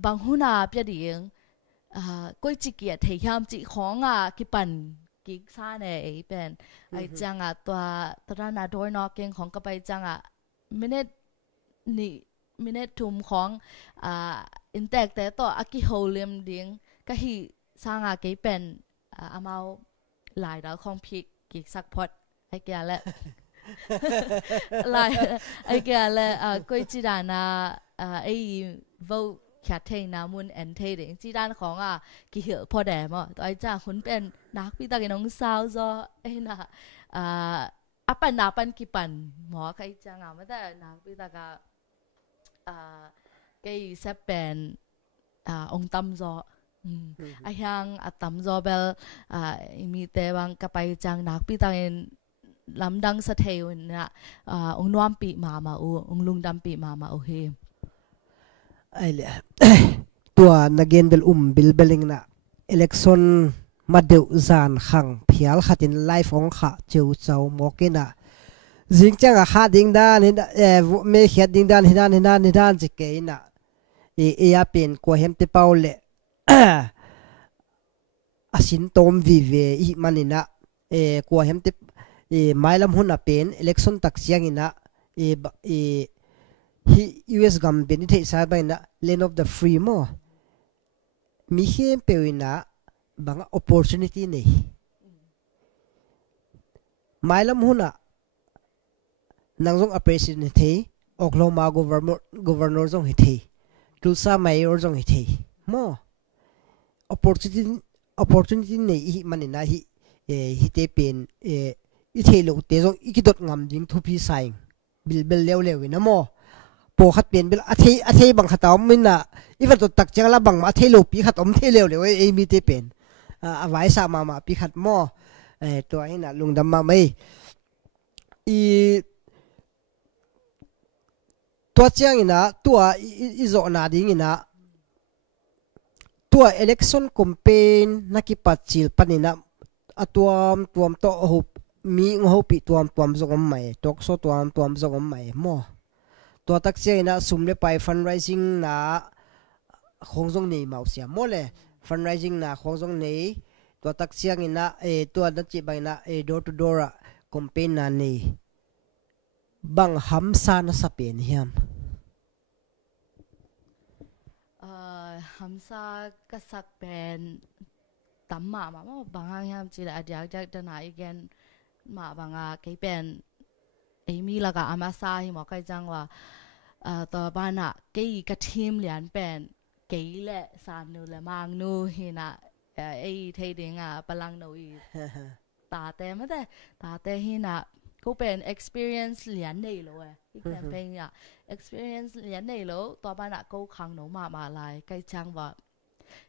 บางหุ่นเปียเทียงกุยจีเกียเทียมจีของกิปันกิกซ่าเนี่ยเป็นไอจังตัวนั้นโดยนอกเก่งของกระไปจังไม่ได้ทุ่มของอินเตกแต่ต่ออากิโฮเลียมเดียงก็ฮีสร้างเกี่ยเป็นอามาหลายดาวของพิกกิกสักพอดไอเกียแหละลายไอเกียแหละกุยจีดานะไอวอลแคทเทนามุนแอนเทเดงจีดานของกี่เหอพอแดมตัวไอจ้าคนเป็นนักพิตากิน้องสาวจอไอนะปันนาปันกี่ปันหมอใครจังไม่ได้นักพิตากาcái sẽเป็นองตำจอไอ้ยังตำจอเบลมีแต่บางกระไปจังนักปีตังลำดังสะเทวนะองนวมปีมาองลุงดำปีมาโอเคไอ้เลยตัวนักเรียนเบลเบลิงนะ election มาเดือดจานขังเพียลขัดินไลฟ์ของข้าเจ้าเจ้าหมอกินะจิงจังข้าดิ้งด้านไม่เขียดดิ้งด้านหินด้านจิเกย์นะเอียเป็นกว่าเห็นที่เป้าเล่ asin tom vive I manina kwa hem te mailam hun a pen election tak siang ina hi US government ni thei sa ba na land of the free mo mi hem pewina banga opportunity nei mailam huna nangjong a president thei Oklahoma governor jong hi thei Tulsa mayor jong hi thei mo opportunity nei hi manina hi te pen I thei lo te jong ikidot ngam ding thu pi saing bil lew ina mo po khat pen bil a thei bang khatam mina ifa to tak chang la bang ma thei lo pi khatom thei lew e mi te pen a vai sa ma pi khat mo to ina lungdam ma mai I to chiang ina tua izo na ding ina tua election campaign nakipachil panina atuam tuam to ho mi ngo pi tuam zongom mai tokso tuam zongom mai mo to tak ina sumle pai fundraising na khongjong nei mau sia mo le fundraising na khongjong nei to tak chiang ina to da chi bai na door to door campaign na nei bang hamsa na sa pen hiam hamsa kasak pen tamma ma bang hiam chi la adyak jak dana again ma banga ke pen emi la ka amasa hi mo kai jang wa to bana ke ka team lian pen ke le san nu le mang nu hi na thei ding palang no I ta te hi na ko pen experience lian nei lo I campaign ya experience lian nei lo to bana ko khang no ma lai kai chang wa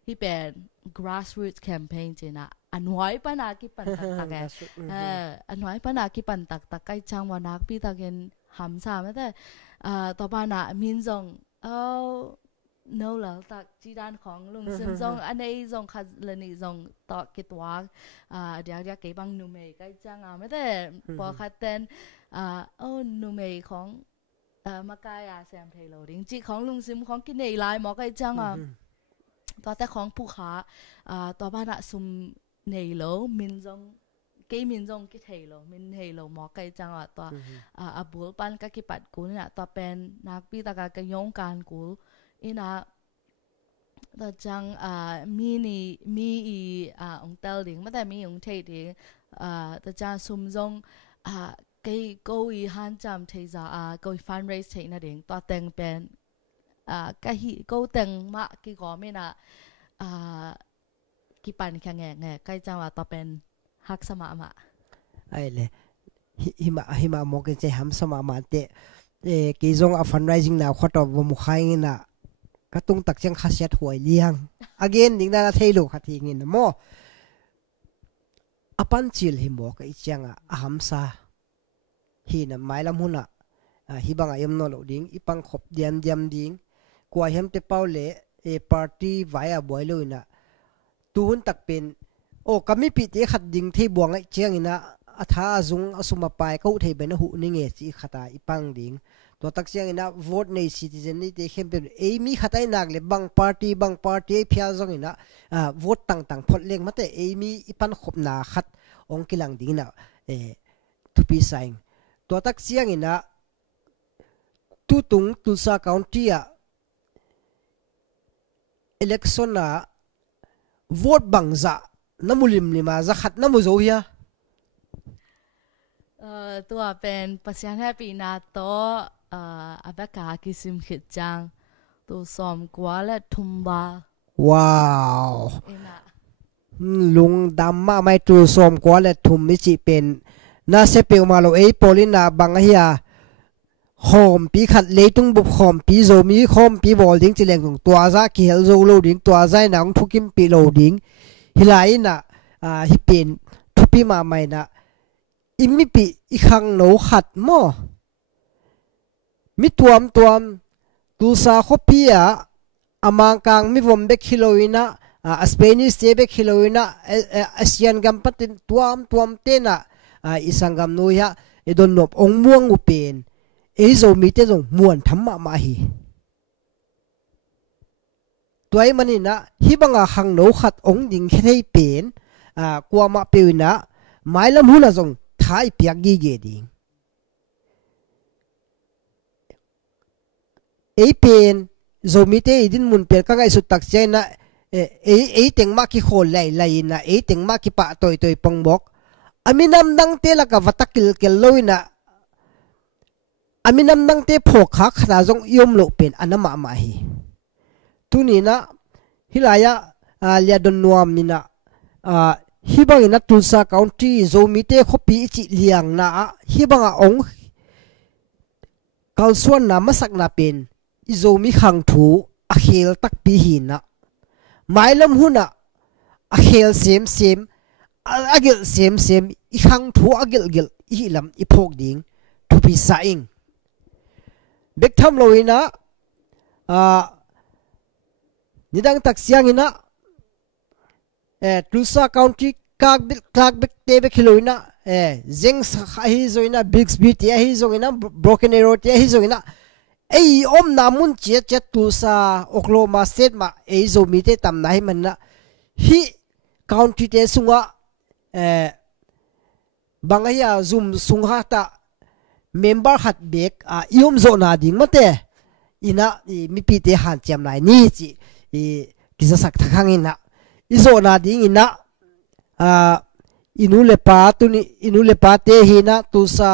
hi pen grassroots campaign china anwai pana ki pan tak anwai pana ki pan tak kai chang wa nak pi taken hamsa ma te to bana min jong no la tak chi dan khong lung sim jong anei jong kha lani jong to kitwa dia ke bang nu me kai chang ma te po khaten nu me khong makaya sam thei lo ding chi khong lung sim khong ki nei lai mo kai chang to te khong pu kha to bana sum nei lo min jong ke min jong ki thei lo min hei lo mo kai chang to abul pan ka ki pat ku na to pen nak pi ta ka yong kan ku ina to chang mi ong tel ding ma ta mi ong thei ding to chang sum jong cái cô ý han chăm thấy ra cô fundraise thấy na ding to teng pen cái hi cô teng ma cái gõ me na cái pan khang nghe cái chang là to pen hak sama ma ai le hima mo ke che ham sama ma te cái zong a fundraising na khot of mu khai na ka tung tak chang khasiat huai liang again ding na thei lo khathi ngin mo apan chil hi mo ka ichanga aham sa hi na mailam huna hi banga yam no lo ding ipang khop diam ding kwa hem te paule party via boilo ina tuhun tak pen o kami pi te khat ding thei buang ai chiang ina atha azung asuma pai ko thei bena hu ni nge chi khata ipang ding to tak chiang ina vote nei citizen ni te khem pe mi khatai nak le bang party phia zong ina vote tang phot leng mate mi ipan khop na khat ong kilang ding na thupi saing to tak chiang ina tutung Tulsa County election na vote bangza namulim lima za khat namu zo ya tua pen pasian happy na to abaka kisim khit chang tu som kwa la thumba wow lung damma mai tu som kwa la thum mi chi pen na se pe ma lo ei polina bang hiya khom pi khat leitung bu khom pi zo mi khom pi bol ding chi leng tung tua za ki hel zo lo ding tua zai nang thukim pi lo ding hilai na hi pen thupi ma mai na imi pi I khang no khat mo mi tuam Tulsa khopia amang kang mi vom be khiloina Spanish te be khiloina Asian gam patin tuam te na isangam no ya edon nop ong muang u pen zo mi te jong muan thamma ma hi tuai mani na hi banga hang no khat ong ding khei pen kwa ma pe na mailam huna jong thai piak gi ge ding ei pen zomi te idin mun per ka ngai su tak chai na ei teng ma ki khol lai lai na ei teng ma ki pa toi toi pong bok aminam dang te la ka vatakil kel loina aminam dang te phok kha khara jong yom lo pen anama ma hi tunina hilaya lia don nuam mina hibang ina Tulsa County zomi te khopi chi liang na hibanga ong kalsuan na masak na pen izomi khang thu a khel tak pi hi na mailam huna a khel sem agil sem i khang thu agil gil i lam i phok ding to pi saing bek tham loina nidang tak siang ina Tulsa County kak bek te be khiloina zeng hi zoina Bixby te hi zoina Broken Arrow te hi zoina ei om namun che Tulsa Oklahoma State ma ei zomi te tam nai man na hi county te sunga bangaya zoom sungha ta member hat bek iom zo na ding mate ina mi pi te han cham nai ni chi kisa sak thakang ina izo na ding ina inule pa te hina Tulsa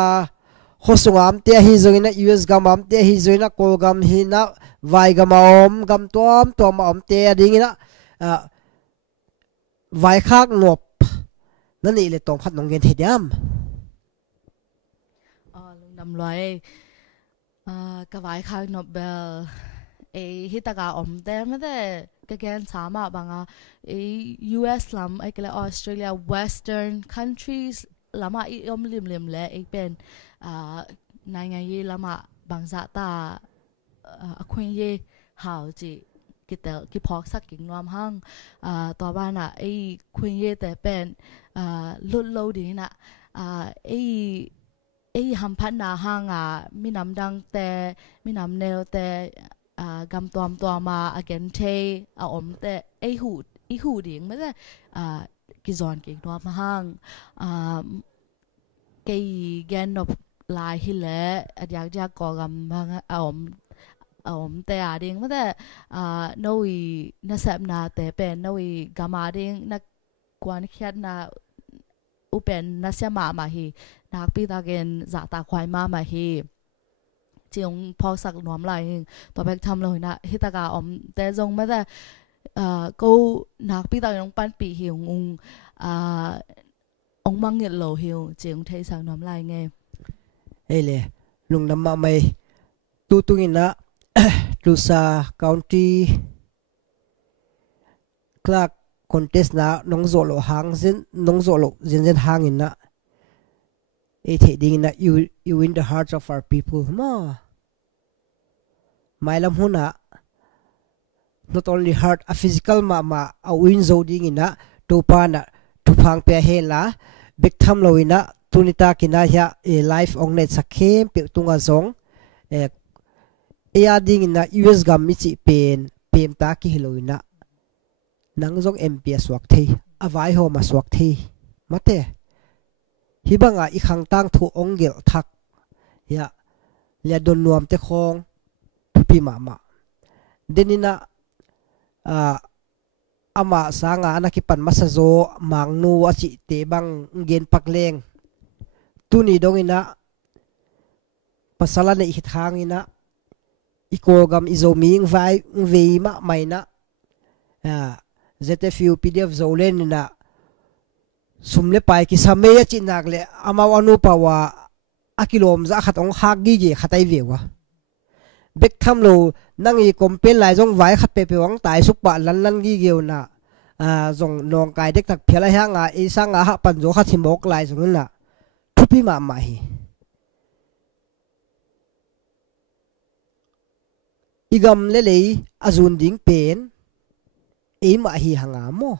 hosungam te hi zoina US gamam te hi zoina kolgam hina vai gamam gam tom om te dingina vai khak nop nani le tom khat nong gen thediam lung nam loi ka vai khak nop bel hitaka om te ma de ka gen sama banga US lam ai kala Australia Western countries lama i om lim le pen nai ngai ye lama bangza ta akhwen ye hao ji kitel ki phok sak king nom hang to ba na ai khwen ye te pen lut lo di na ai ham phan na hang mi nam dang te mi nam nel te gam tom ma again te om te ai hu ding ma de ki zon king nom hang cái gen nộp lại hi lệ giác có gam hang te ading mà thế noi na sep na te pen noi gam ading na quan khiat na upen na sia ma hi na pi ta gen za ta khwai ma hi chiong phok sak nom lai to bek tham loi na hi ta ga te jong ma thế câu nak pi ta yong pan pi hi ông mang nhiệt lầu hiểu chuyện thấy sao nóm lại nghe ei le lung nam ma mai tu ina Tulsa County Clark contest na nong zo lo hang zin hang ina ei the ding na you win the hearts of our people ma mailam huna not only heart a physical ma a win zo ding ina to pa na tu phang pe hela big tham loina tunita kina ya life ong net sakhem pe tunga zong ding na US gam mi chi pen pem ta ki hiloina nang zong MPS wak thei avai ho ma swak thei mate hibanga i khang tang thu ong gel thak ya le don nuam te khong pi ma denina ama sanga anakipan masazo mangnu achi te bang gen pakleng tuni dongina pasala ne hithangina ikogam izoming vai veima maina ZFU PDF zolen na sumle pai ki same chi nagle amawanu pawa akilom za khatong hagi ge khatai vewa bek tham lo nangi kompen lai jong vai khat pe pewang tai suk pa lan gi geu na jong nong kai dek tak phela hanga isanga ha pan jo kha thimok lai jong na thupi ma hi igam le azun ding pen e ma hi hanga mo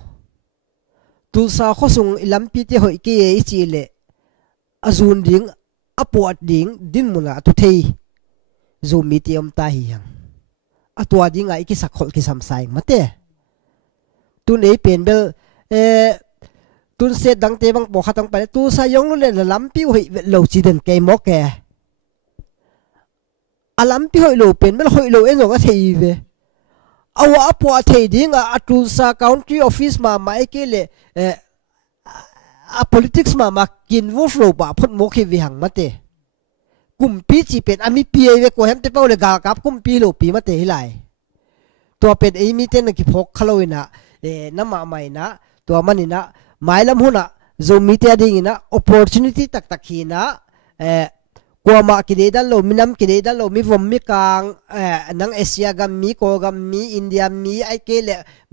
Tulsa khosung ilampi te hoi ke e chi le azun ding apuat ding din muna tu thei zomi te om ta hi hang ตัวดิ้งไงกิสักคนกิสามสายมาเตะตุนเอเป็นเบลตุนเสดดังเตบังปอกขัดตังไปตุสายงลุเล่นลำพิวให้เหลวจีเดนเกมอกแกอลำพิวให้เหลวเป็นเบลให้เหลวเอ็นก็เทียบเอาว่าพอเทียดิ้งตุนสา country office มาไม่เกลpolitics มากินวอฟโลบะพดโมกวิหังมาเตะกุมปีจีเป็นอามิปีเอเวกว่าเห็นเตเป้าเลยกากับกุมปีโลปีมาเตะให้ไหลตัวเป็นไอมิเตนกิพกขลุ่ยนะน้ำมาใหม่นะตัวมันนี่นะหมายลำหุ่นนะจะมีเตะดิ้งนะ opportunity ตักขีนะกว่ามากิเลดันโลมีน้ำกิเลดันโลมีวมมีกลางนังเอเชียกัมมีโกกัมมีอินเดียมีไอเกล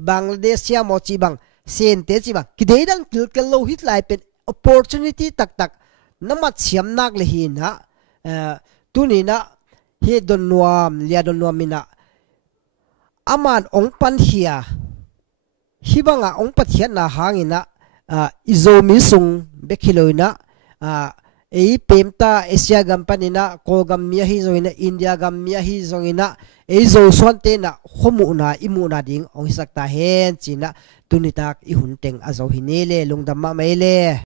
บังกลาเทศยามอจีบังเซนเตจิบังกิเลดันกิลกันโลหิตไหลเป็น opportunity ตักน้ำมัดเสียมนักเลยหินะตุนี่นะเฮดอนนวมเลียดอนนวมมินะอามันองปันเฮียฮิบังองปันเฮียนะหางินะอิโซมิซุงเบคิโลนะเอเปมตาเอเชียกัมปันนะโกกัมมีฮิโซนะอินเดียกัมมีฮิโซนะเอโซสวนเตนะขมุนะอิมุนะดิ้งองสักตาเฮนจีนะตุนิตักอิหุนเต็งอาโซฮิเนเลลงดัมมาเมเล